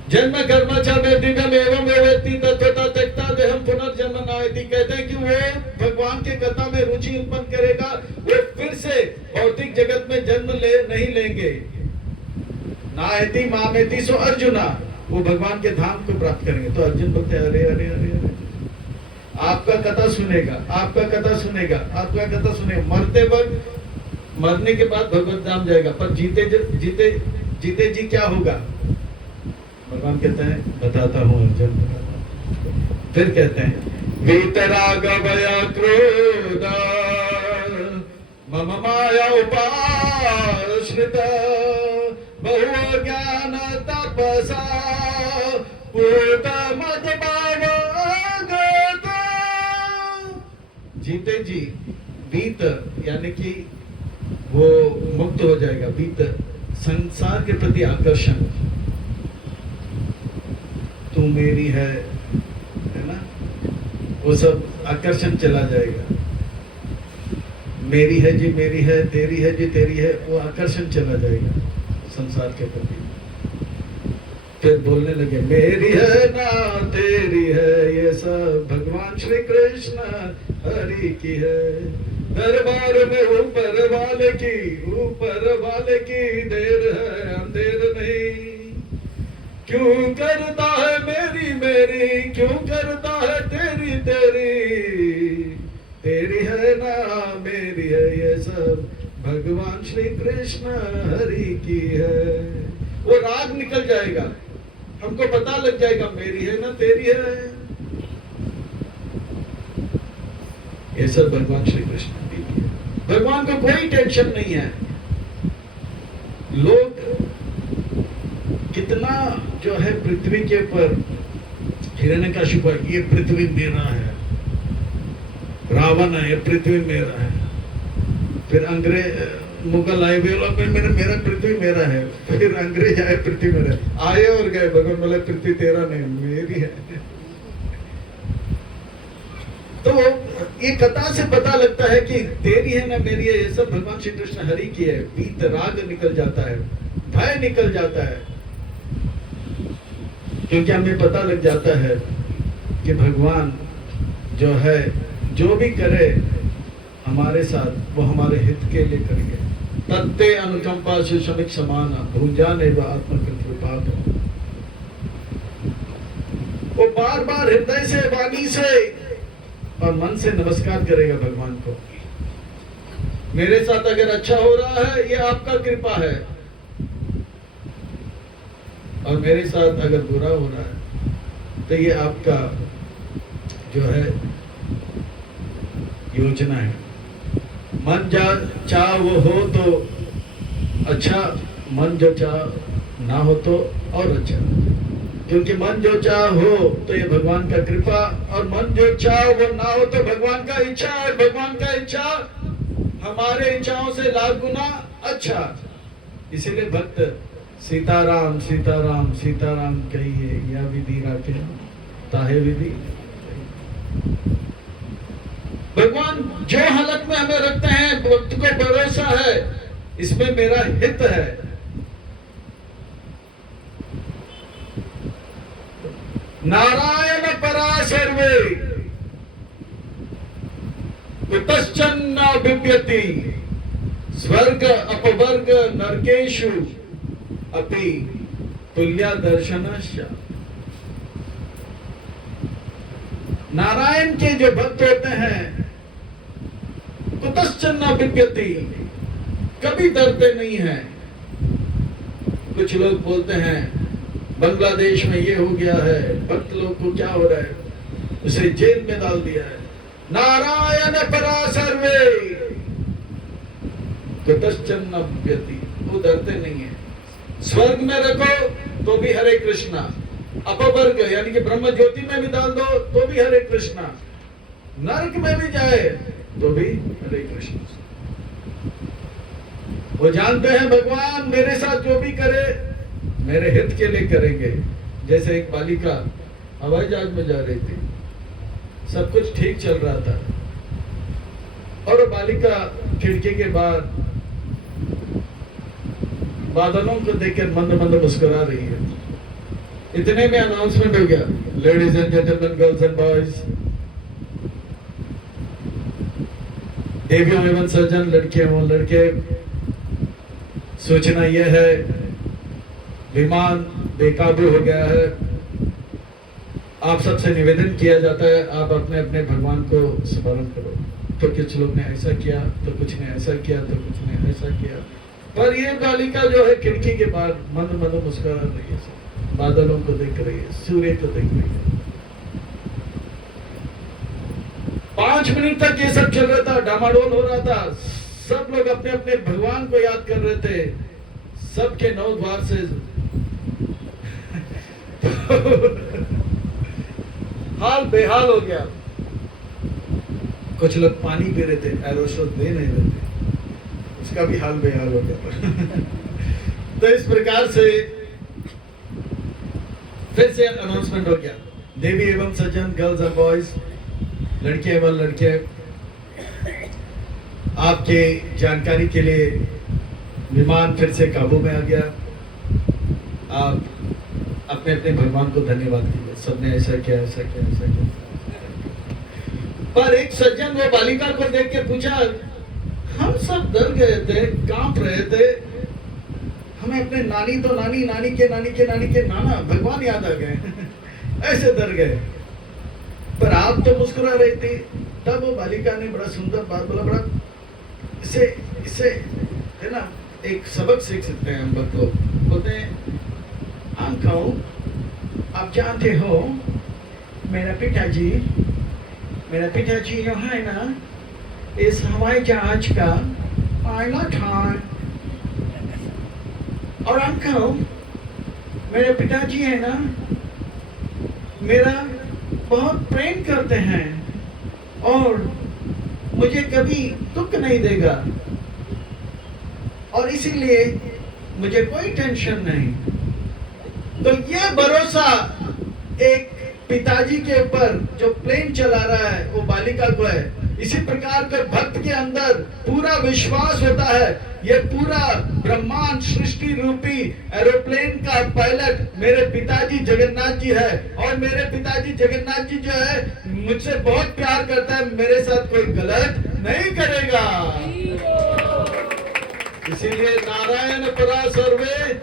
जन्म कर्म च में दिव्यम एवं वेत्ति तत्वता त्यक्ता देहम पुनर्जन्म नायति। कहते हैं कि वो भगवान के कथा में रुचि उत्पन्न करेगा, वो फिर से भौतिक जगत में जन्म नहीं लेंगे। नायति मामेति सो अर्जुना, वो भगवान के धाम को प्राप्त करेंगे। तो अर्जुन बोलते हैं, अरे अरे अरे अरे, आपका कथा सुनेगा, आपका कथा सुनेगा, आपका कथा सुनेगा। मरते वक्त, मरने के बाद भगवत धाम जाएगा, पर जीते जीते जीते जी क्या होगा? भगवान कहते हैं, बताता हूँ अर्जुन। फिर कहते हैं, वीतराग भया क्रोध मम माया उपाश्रित बहु ज्ञान तपसा पूत मद भावगत। जीते जी वीत यानी कि वो मुक्त हो जाएगा। वीत संसार के प्रति आकर्षण, तू मेरी है ना, वो सब आकर्षण चला जाएगा। मेरी है जी मेरी है, तेरी है जी तेरी है, वो आकर्षण चला जाएगा संसार के प्रति। फिर बोलने लगे, मेरी है ना तेरी है, ये सब भगवान श्री कृष्ण हरि की है। दरबार में ऊपर वाले की देर है, अंधेर नहीं। क्यों करता है मेरी मेरी, क्यों करता है तेरी तेरी, तेरी है ना मेरी है, ये सब भगवान श्री कृष्ण हरि की है। वो राग निकल जाएगा, हमको पता लग जाएगा मेरी है ना तेरी है। ये सब भगवान श्री कृष्ण हरि की है। भगवान को कोई टेंशन नहीं है। लोग कितना जो है पृथ्वी के ऊपर, हिरण्यकशिपु, ये पृथ्वी मेरा है, रावण है, ये पृथ्वी मेरा है। फिर अंग्रेज मुगल आए हुए लोग, मेरा पृथ्वी मेरा है। फिर अंग्रेज आए, पृथ्वी मेरा आए और गए। भगवान बोले, पृथ्वी तेरा नहीं मेरी है। तो ये कथा से पता लगता है कि तेरी है ना मेरी है, ये सब भगवान श्री कृष्ण हरि की है। वीत राग निकल जाता है, भय निकल जाता है, क्योंकि हमें पता लग जाता है कि भगवान जो है, जो भी करे हमारे साथ, वो हमारे हित के लिए करेंगे। तत्ते अनुकंपा सुषमिक समाना भुंजाने व आत्मकृत। वो बार बार हृदय से, वाणी से और मन से नमस्कार करेगा भगवान को। मेरे साथ अगर अच्छा हो रहा है, ये आपका कृपा है। और मेरे साथ अगर बुरा हो रहा है तो ये आपका जो है योजना है। मन जा चाह वो हो तो अच्छा, मन जो चाह ना हो तो और अच्छा, क्योंकि मन जो चाह हो तो ये भगवान का कृपा, और मन जो चाह वो ना हो तो भगवान का इच्छा, और भगवान का इच्छा हमारे इच्छाओं से लाख गुना अच्छा। इसीलिए भक्त सीताराम सीताराम सीताराम कहिए, या विधि राखे ताहे विधि। भगवान जो हालत में हमें रखते हैं, भक्त को भरोसा है इसमें मेरा हित है। नारायण परा सर्वे कुतश्चन्न बिभ्यति स्वर्ग अपवर्ग नरकेषु अपि तुल्या दर्शनस्य। नारायण के जो भक्त होते हैं कुतश्चन्न बिभ्यति, कभी डरते नहीं हैं। कुछ लोग बोलते हैं बांग्लादेश में ये हो गया है, भक्त लोग को क्या हो रहा है, उसे जेल में डाल दिया है। नारायण परा सर्वे कुतश्चन्न बिभ्यति, वो डरते नहीं है। स्वर्ग में रखो तो भी हरे कृष्णा, अपवर्ग यानी कि ब्रह्म ज्योति में भी डाल दो तो भी हरे कृष्णा, नरक में भी जाए तो भी हरे कृष्णा। वो जानते हैं भगवान मेरे साथ जो भी करे मेरे हित के लिए करेंगे। जैसे एक बालिका हवाई जहाज में जा रही थी, सब कुछ ठीक चल रहा था, और बालिका खिड़की के बाहर बादलों को देखकर मंद मंद मुस्कुरा रही है। इतने में अनाउंसमेंट हो गया, ladies and gentleman, girls and boys, देवियों एवं सज्जन, लड़के एवं लड़के, सूचना यह है विमान बेकाबू हो गया है। आप सबसे निवेदन किया जाता है आप अपने अपने भगवान को स्मरण करो। तो कुछ लोग ने ऐसा किया, तो कुछ ने ऐसा किया, तो कुछ ने ऐसा किया, पर ये बालिका जो है खिड़की के बाहर मंद मंद मुस्कुरा रही है, बादलों को देख रही है, सूर्य को देख रही है। 5 मिनट तक ये सब चल रहा था, डामाडोल हो रहा था, सब लोग अपने अपने भगवान को याद कर रहे थे, सबके 9 द्वार से हाल बेहाल हो गया। कुछ लोग पानी पी रहे थे, एरोसो दे नहीं रहे थे, उसका भी हाल बेहाल हो गया। तो इस प्रकार से फिर से अनाउंसमेंट हो गया, देवी एवं सज्जन, गर्ल्स और बॉयज, लड़के एवं लड़के, आपके जानकारी के लिए विमान फिर से काबू में आ गया। आप अपने अपने भगवान को धन्यवाद कीजिए, सबने ऐसा किया, ऐसा किया, ऐसा किया। पर एक सज्जन वो बालिका को देख के पूछा, हम सब डर गए थे, कांप रहे थे, हमें अपने नानी तो नानी, नानी के नानी के नानी के नाना भगवान याद आ गए। ऐसे डर गए, पर आप तो मुस्कुरा रही थी। तब वो बालिका ने बड़ा सुंदर बात बोला, बड़ा इससे है ना एक सबक सीख सकते हैं हम लोग। बोलते हैं, अंकल आप जानते हो मेरा पिताजी जो है ना इस हवाई जहाज का पायलट है, और अंकल मेरे पिताजी है ना मेरा बहुत प्रेम करते हैं और मुझे कभी दुख नहीं देगा, और इसीलिए मुझे कोई टेंशन नहीं। तो ये भरोसा एक पिताजी के ऊपर जो प्लेन चला रहा है वो बालिका को है। इसी प्रकार के भक्त के अंदर पूरा विश्वास होता है, ये पूरा ब्रह्मांड सृष्टि रूपी एरोप्लेन का पायलट मेरे पिताजी जगन्नाथ जी है, और मेरे पिताजी जगन्नाथ जी जो है मुझसे बहुत प्यार करता है, मेरे साथ कोई गलत नहीं करेगा। इसीलिए नारायण परा सर्वे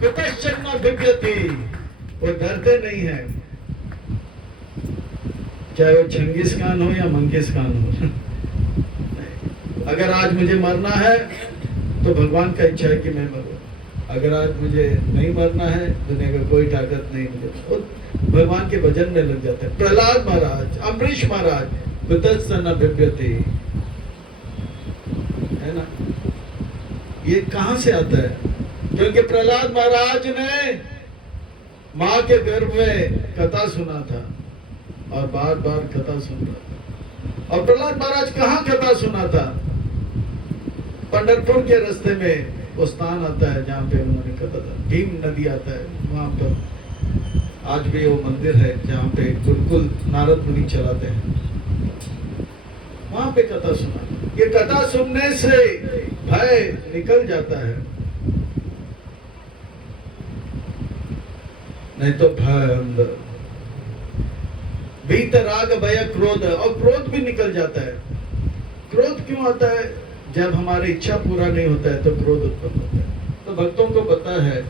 कुतश्चन्न बिभ्यति, वो डरते नहीं है, चाहे वो चंगिस खान हो या मंगिस खान हो। अगर आज मुझे मरना है तो भगवान का इच्छा है कि मैं मरूं। अगर आज मुझे नहीं मरना है, दुनिया का कोई ताकत नहीं मुझे, वो भगवान के भजन में लग जाते हैं। प्रहलाद महाराज, अम्बरीश महाराज, कुतस्तन बिभ्यति, है ना, ये कहां से आता है? क्योंकि प्रहलाद महाराज ने मां के गर्भ में कथा सुना था और बार बार कथा सुन रहा था। और प्रहलाद महाराज कहाँ कथा सुना था? पंढरपुर के रास्ते में वो स्थान आता है जहाँ पे उन्होंने कथा था, भीम नदी आता है वहां पर, आज भी वो मंदिर है जहाँ पे गुरुकुल नारद मुनि चलाते हैं, वहां पे कथा सुना। ये कथा सुनने से भय निकल जाता है, नहीं तो भय अंदर, भीत राग भय क्रोध, और क्रोध भी निकल जाता है। क्रोध क्यों आता है? जब हमारी इच्छा पूरा नहीं होता है तो क्रोध उत्पन्न होता है। तो भक्तों को पता है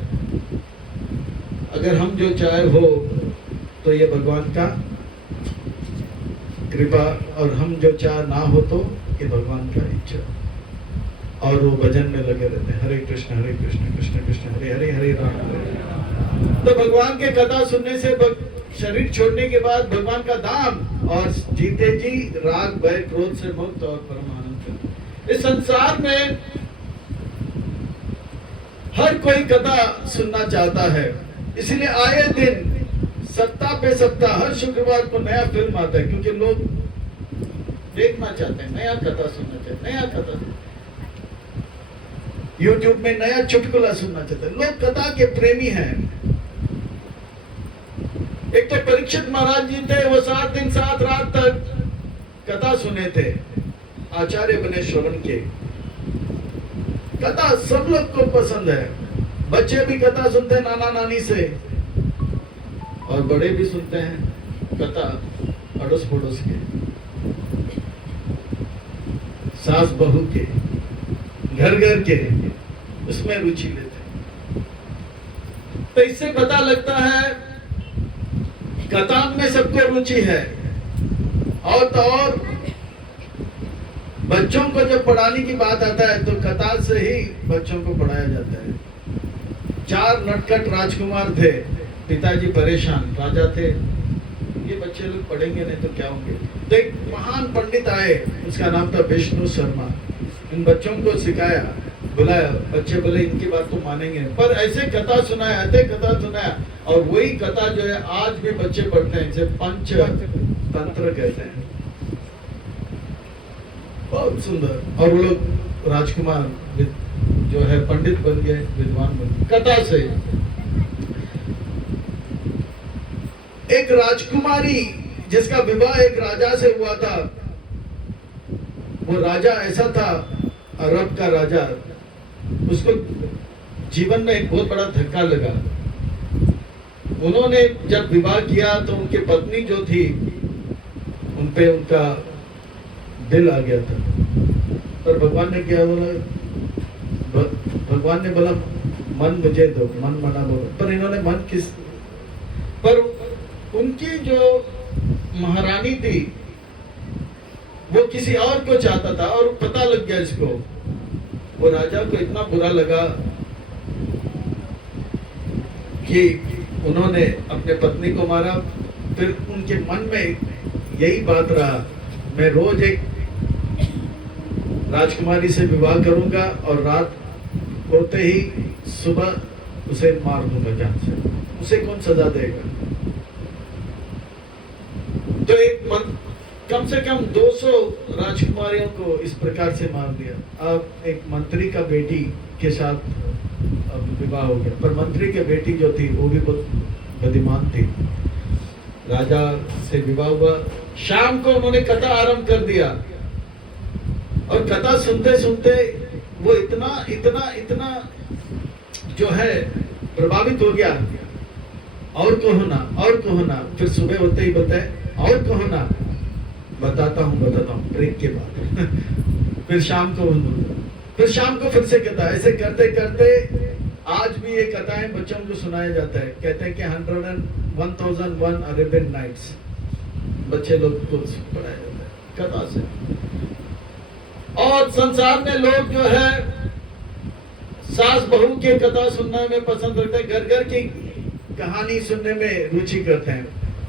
अगर हम जो चाहे हो तो ये भगवान का कृपा, और हम जो चाह ना हो तो ये भगवान का इच्छा। और वो भजन में लगे रहते हैं, हरे कृष्ण कृष्ण कृष्ण हरे हरे, हरे राम हरे राम। तो भगवान के कथा सुनने से शरीर छोड़ने के बाद भगवान का धाम, और जीते जी राग भय क्रोध से मुक्त और परमानंद। इस संसार में हर कोई कथा सुनना चाहता है, इसलिए आए दिन सप्ताह पे सप्ताह हर शुक्रवार को नया फिल्म आता है, क्योंकि लोग देखना चाहते हैं, नया कथा सुनना चाहते हैं, नया कथा, YouTube में नया चुटकुला सुनना चाहते हैं। लोग कथा के प्रेमी हैं। एक तो परीक्षित महाराज जी थे, वो 7 दिन 7 रात तक कथा सुने थे, आचार्य बने श्रवण के। कथा सब लोग को पसंद है, बच्चे भी कथा सुनते हैं नाना नानी से, और बड़े भी सुनते हैं कथा अड़ोस पड़ोस के, सास बहू के, घर घर के, उसमें रुचि लेते हैं। तो इससे पता लगता है कथा में सबको रुचि है। और तो और बच्चों को जब पढ़ाने की बात आता है तो कथा से ही बच्चों को पढ़ाया जाता है। 4 नटखट राजकुमार थे, पिताजी परेशान, राजा थे, ये बच्चे लोग पढ़ेंगे नहीं तो क्या होंगे। तो एक महान पंडित आए, उसका नाम था विष्णु शर्मा। इन बच्चों को सिखाया, बुलाया, बच्चे बोले इनकी बात तो मानेंगे, पर ऐसे कथा सुनाया, ऐसे कथा सुनाया, और वही कथा जो है आज भी बच्चे पढ़ते हैं, इसे पंचतंत्र कहते हैं। बहुत सुंदर। और वो लोग राजकुमार जो है पंडित बन गए, विद्वान बन गए कथा से। एक राजकुमारी जिसका विवाह एक राजा से हुआ था, वो राजा ऐसा था, अरब का राजा, उसको जीवन में एक बहुत बड़ा धक्का लगा। उन्होंने जब विवाह किया तो उनकी पत्नी जो थी उन पे उनका दिल आ गया था, पर भगवान ने क्या बोला? भगवान ने बोला मन मुझे दो, मन मना बोला, पर इन्होंने मन किस, पर उनकी जो महारानी थी वो किसी और को चाहता था, और पता लग गया इसको। वो राजा को इतना बुरा लगा कि उन्होंने अपने पत्नी को मारा। फिर उनके मन में यही बात रहा, मैं रोज एक राजकुमारी से विवाह करूंगा और रात होते ही सुबह उसे मार दूंगा जान से, उसे कौन सजा देगा? तो एक कम से कम 200 राजकुमारियों को इस प्रकार से मार दिया। अब एक मंत्री का बेटी के साथ विवाह हो गया, पर मंत्री के बेटी जो थी वो भी बहुत बुद्धिमान थी। राजा से विवाह हुआ, शाम को उन्होंने कथा आरंभ कर दिया, और कथा सुनते सुनते वो इतना जो है प्रभावित हो गया, और कहो ना। फिर सुबह होते ही बताए, और कहो ना, बताता हूँ ब्रेक के बाद। फिर शाम को फिर से कथा, ऐसे करते करते आज भी ये कथाएं बच्चों को सुनाया जाता है। कहते हैं कि 101 अरेबियन नाइट्स बच्चे लोग को पढ़ाया जाता है कथा से। और संसार में लोग जो है सास बहू की कथा सुनने में पसंद रखते हैं, घर घर की कहानी सुनने में रुचि करते हैं,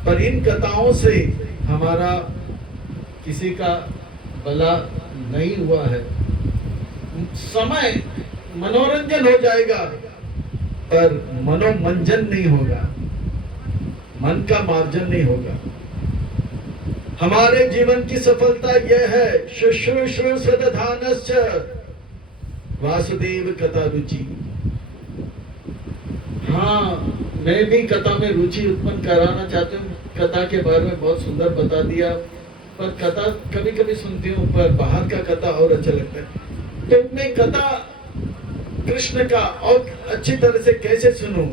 पर इन कथाओं से हमारा किसी का भला नहीं हुआ है। समय मनोरंजन हो जाएगा पर मनोमंजन नहीं होगा, मन का मार्जन नहीं होगा। हमारे जीवन की सफलता यह है, शुश्रूषु सदधानश्च वासुदेव कथा रुचि। हाँ, मैं भी कथा में रुचि उत्पन्न कराना चाहती हूँ। कथा के बारे में बहुत सुंदर बता दिया, पर कथा कभी कभी सुनती हूँ, पर बाहर का कथा और अच्छा लगता है। तो मैं कथा कृष्ण का और अच्छी तरह से कैसे सुनूं?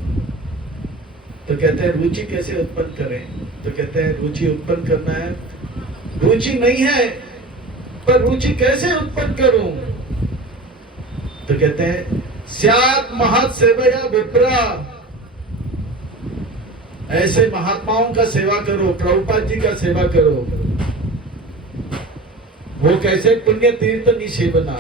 तो कहते हैं रुचि कैसे उत्पन्न करें? तो कहते हैं रुचि उत्पन्न करना है, रुचि नहीं है पर रुचि कैसे उत्पन्न करूं? तो कहते हैं स्यात् महत् सेवया विप्रा, ऐसे महात्माओं का सेवा करो, प्रभुपाद जी का सेवा करो। वो कैसे? पुण्य तीर्थ निसेवना,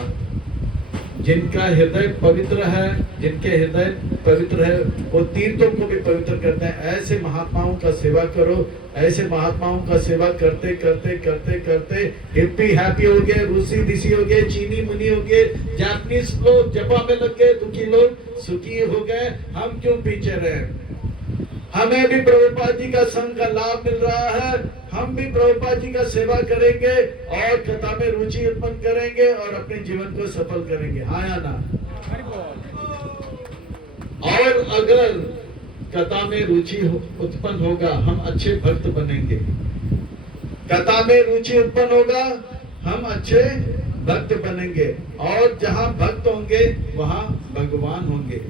जिनका हृदय पवित्र है, जिनके हृदय पवित्र है वो तीर्थों को भी पवित्र करते हैं। ऐसे महात्माओं का सेवा करो। ऐसे महात्माओं का सेवा करते करते करते करते हिप्पी हैप्पी हो गए, रूसी दिसी हो गए, चीनी मुनी हो गए, जापानीज लोग जपा में लग गए, दुखी लोग सुखी हो गए। हम क्यों पीछे रहे? हमें भी प्रभुपाद जी का संग का लाभ मिल रहा है, हम भी प्रभुपाद जी का सेवा करेंगे और कथा में रुचि उत्पन्न करेंगे और अपने जीवन को सफल करेंगे। हाँ या ना? और अगर कथा में रुचि उत्पन्न होगा, हम अच्छे भक्त बनेंगे। कथा में रुचि उत्पन्न होगा, हम अच्छे भक्त बनेंगे, और जहां भक्त होंगे वहां भगवान होंगे।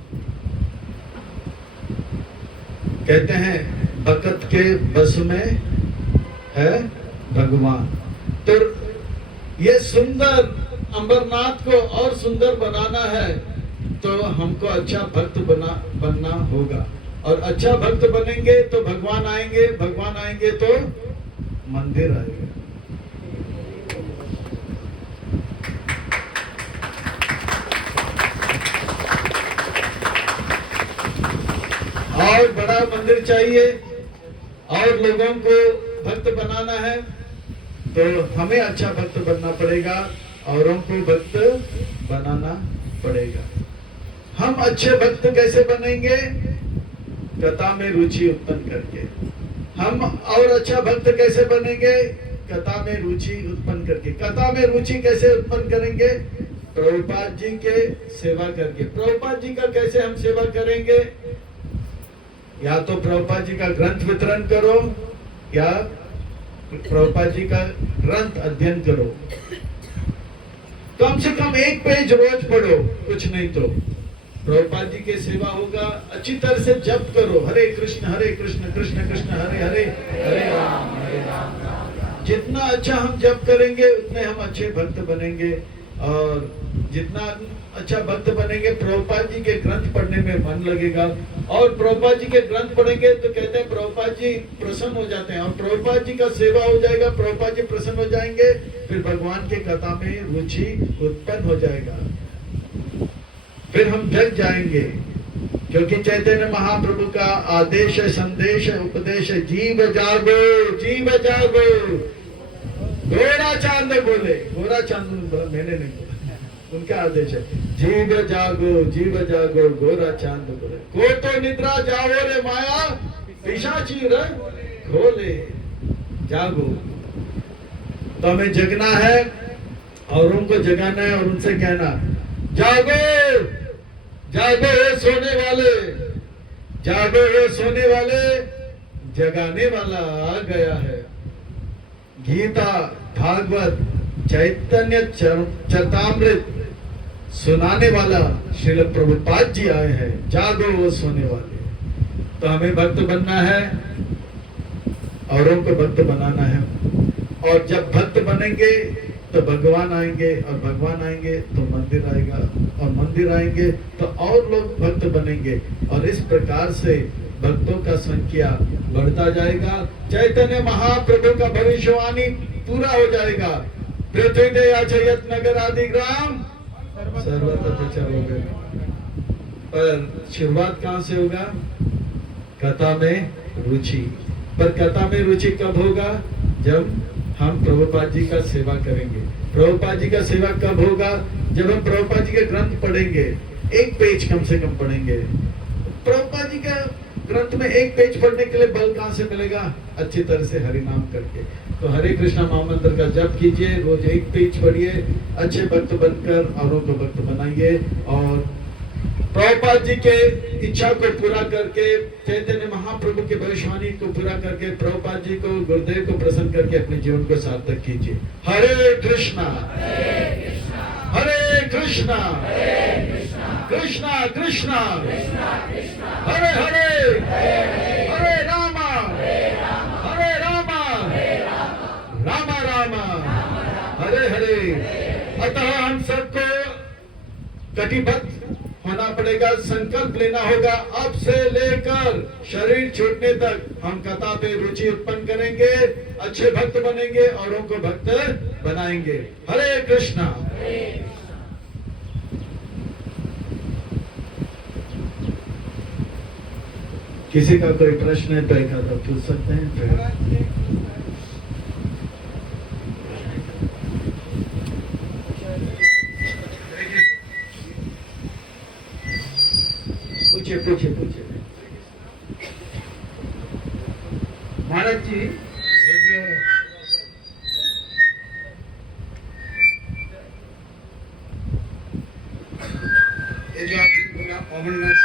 कहते हैं भक्त के बस में है भगवान। तो ये सुंदर अमरनाथ को और सुंदर बनाना है तो हमको अच्छा भक्त बनना होगा, और अच्छा भक्त बनेंगे तो भगवान आएंगे, भगवान आएंगे तो मंदिर आएगा। और बड़ा मंदिर चाहिए और लोगों को भक्त बनाना है तो हमें अच्छा भक्त बनना पड़ेगा, औरों को भक्त बनाना पड़ेगा। हम अच्छे भक्त कैसे बनेंगे? कथा में रुचि उत्पन्न करके। हम और अच्छा भक्त कैसे बनेंगे? कथा में रुचि उत्पन्न करके। कथा में रुचि कैसे उत्पन्न करेंगे? प्रभुपाद जी के सेवा करके। प्रभुपाद जी का कैसे हम सेवा करेंगे? या तो प्रभुपाद जी का ग्रंथ वितरण करो या प्रभुपाद जी का ग्रंथ अध्ययन करो। कम से कम एक पेज रोज पढ़ो, कुछ नहीं तो प्रभुपाद जी की सेवा होगा। अच्छी तरह से जप करो, हरे कृष्ण कृष्ण कृष्ण हरे हरे, हरे राम। जितना अच्छा हम जप करेंगे उतने हम अच्छे भक्त बनेंगे, और जितना अच्छा भक्त बनेंगे प्रभुपाद जी के ग्रंथ पढ़ने में मन लगेगा। और प्रभुपाद जी के ग्रंथ पढ़ेंगे तो कहते हैं प्रभुपाद जी प्रसन्न हो जाते हैं, और प्रभुपाद जी का सेवा हो जाएगा, प्रभुपाद जी प्रसन्न हो जाएंगे, फिर भगवान के कथा में रुचि उत्पन्न हो जाएगा। फिर हम जग जाएंगे, क्योंकि चैतन्य महाप्रभु का आदेश है, संदेश है, उपदेश है, जीव जागो जीव जागो। गोरा चांद बोले, गोरा चांद मैंने नहीं बोला, उनका आदेश है, जीव जागो गोरा चांद बोले। को तो निद्रा जाओ रे माया, पिशाची रे खोले। जागो, तो हमें जगना है, औरों को जगाना है और उनसे कहना जागो जागो सोने वाले, जागो सोने वाले, जगाने वाला आ गया है। गीता, भागवत, चैतन्य चरितामृत सुनाने वाला श्रील प्रभुपाद जी आए हैं। जागो वो सोने वाले। तो हमें भक्त बनना है, औरों को भक्त बनाना है, और जब भक्त बनेंगे तो भगवान आएंगे, और भगवान आएंगे तो मंदिर आएगा, और मंदिर आएंगे तो और लोग भक्त बनेंगे, और इस प्रकार से भक्तों का संख्या बढ़ता जाएगा। चैतन्य महाप्रभु का भविष्यवाणी पूरा हो जाएगा। पृथ्वी दया जयत नगर आदि ग्राम सर्वत्र प्रचार हो गए। पर शुरुआत कहाँ से होगा? कथा में रुचि। पर कथा में रुचि कब होगा? जब हम प्रभुपाद जी का सेवा करेंगे। प्रभुपाद जी का सेवा कब होगा? जब हम प्रभुपाद जी के ग्रंथ पढ़ेंगे, एक पेज कम से कम पढ़ेंगे। प्रभुपाद जी का ग्रंथ में एक पेज पढ़ने के लिए बल कहाँ से मिलेगा? अच्छी तरह से हरि नाम करके। तो हरे कृष्णा महामंत्र का जप कीजिए, रोज एक पेज पढ़िए, अच्छे भक्त बनकर औरों को भक्त बनाइए और प्रभुपाद जी के इच्छा को पूरा करके, चैतन्य महाप्रभु की भविष्यवाणी को पूरा करके, प्रभुपाद जी को, गुरुदेव को प्रसन्न करके अपने जीवन को सार्थक कीजिए। हरे कृष्णा हरे कृष्णा कृष्णा कृष्णा हरे हरे हरे रामा रामा रामा हरे हरे। अतः हम सबको कटिबद्ध होना पड़ेगा, संकल्प लेना होगा। अब से लेकर शरीर छूटने तक हम कथा पे रुचि उत्पन्न करेंगे, अच्छे भक्त बनेंगे, औरों को भक्त बनाएंगे। हरे कृष्णा। किसी का कोई प्रश्न है तो एक आधा पूछ सकते हैं। पूछिए पूछिए पूछिए। महाराज जी, ये जो आपने बोला अमरनाथ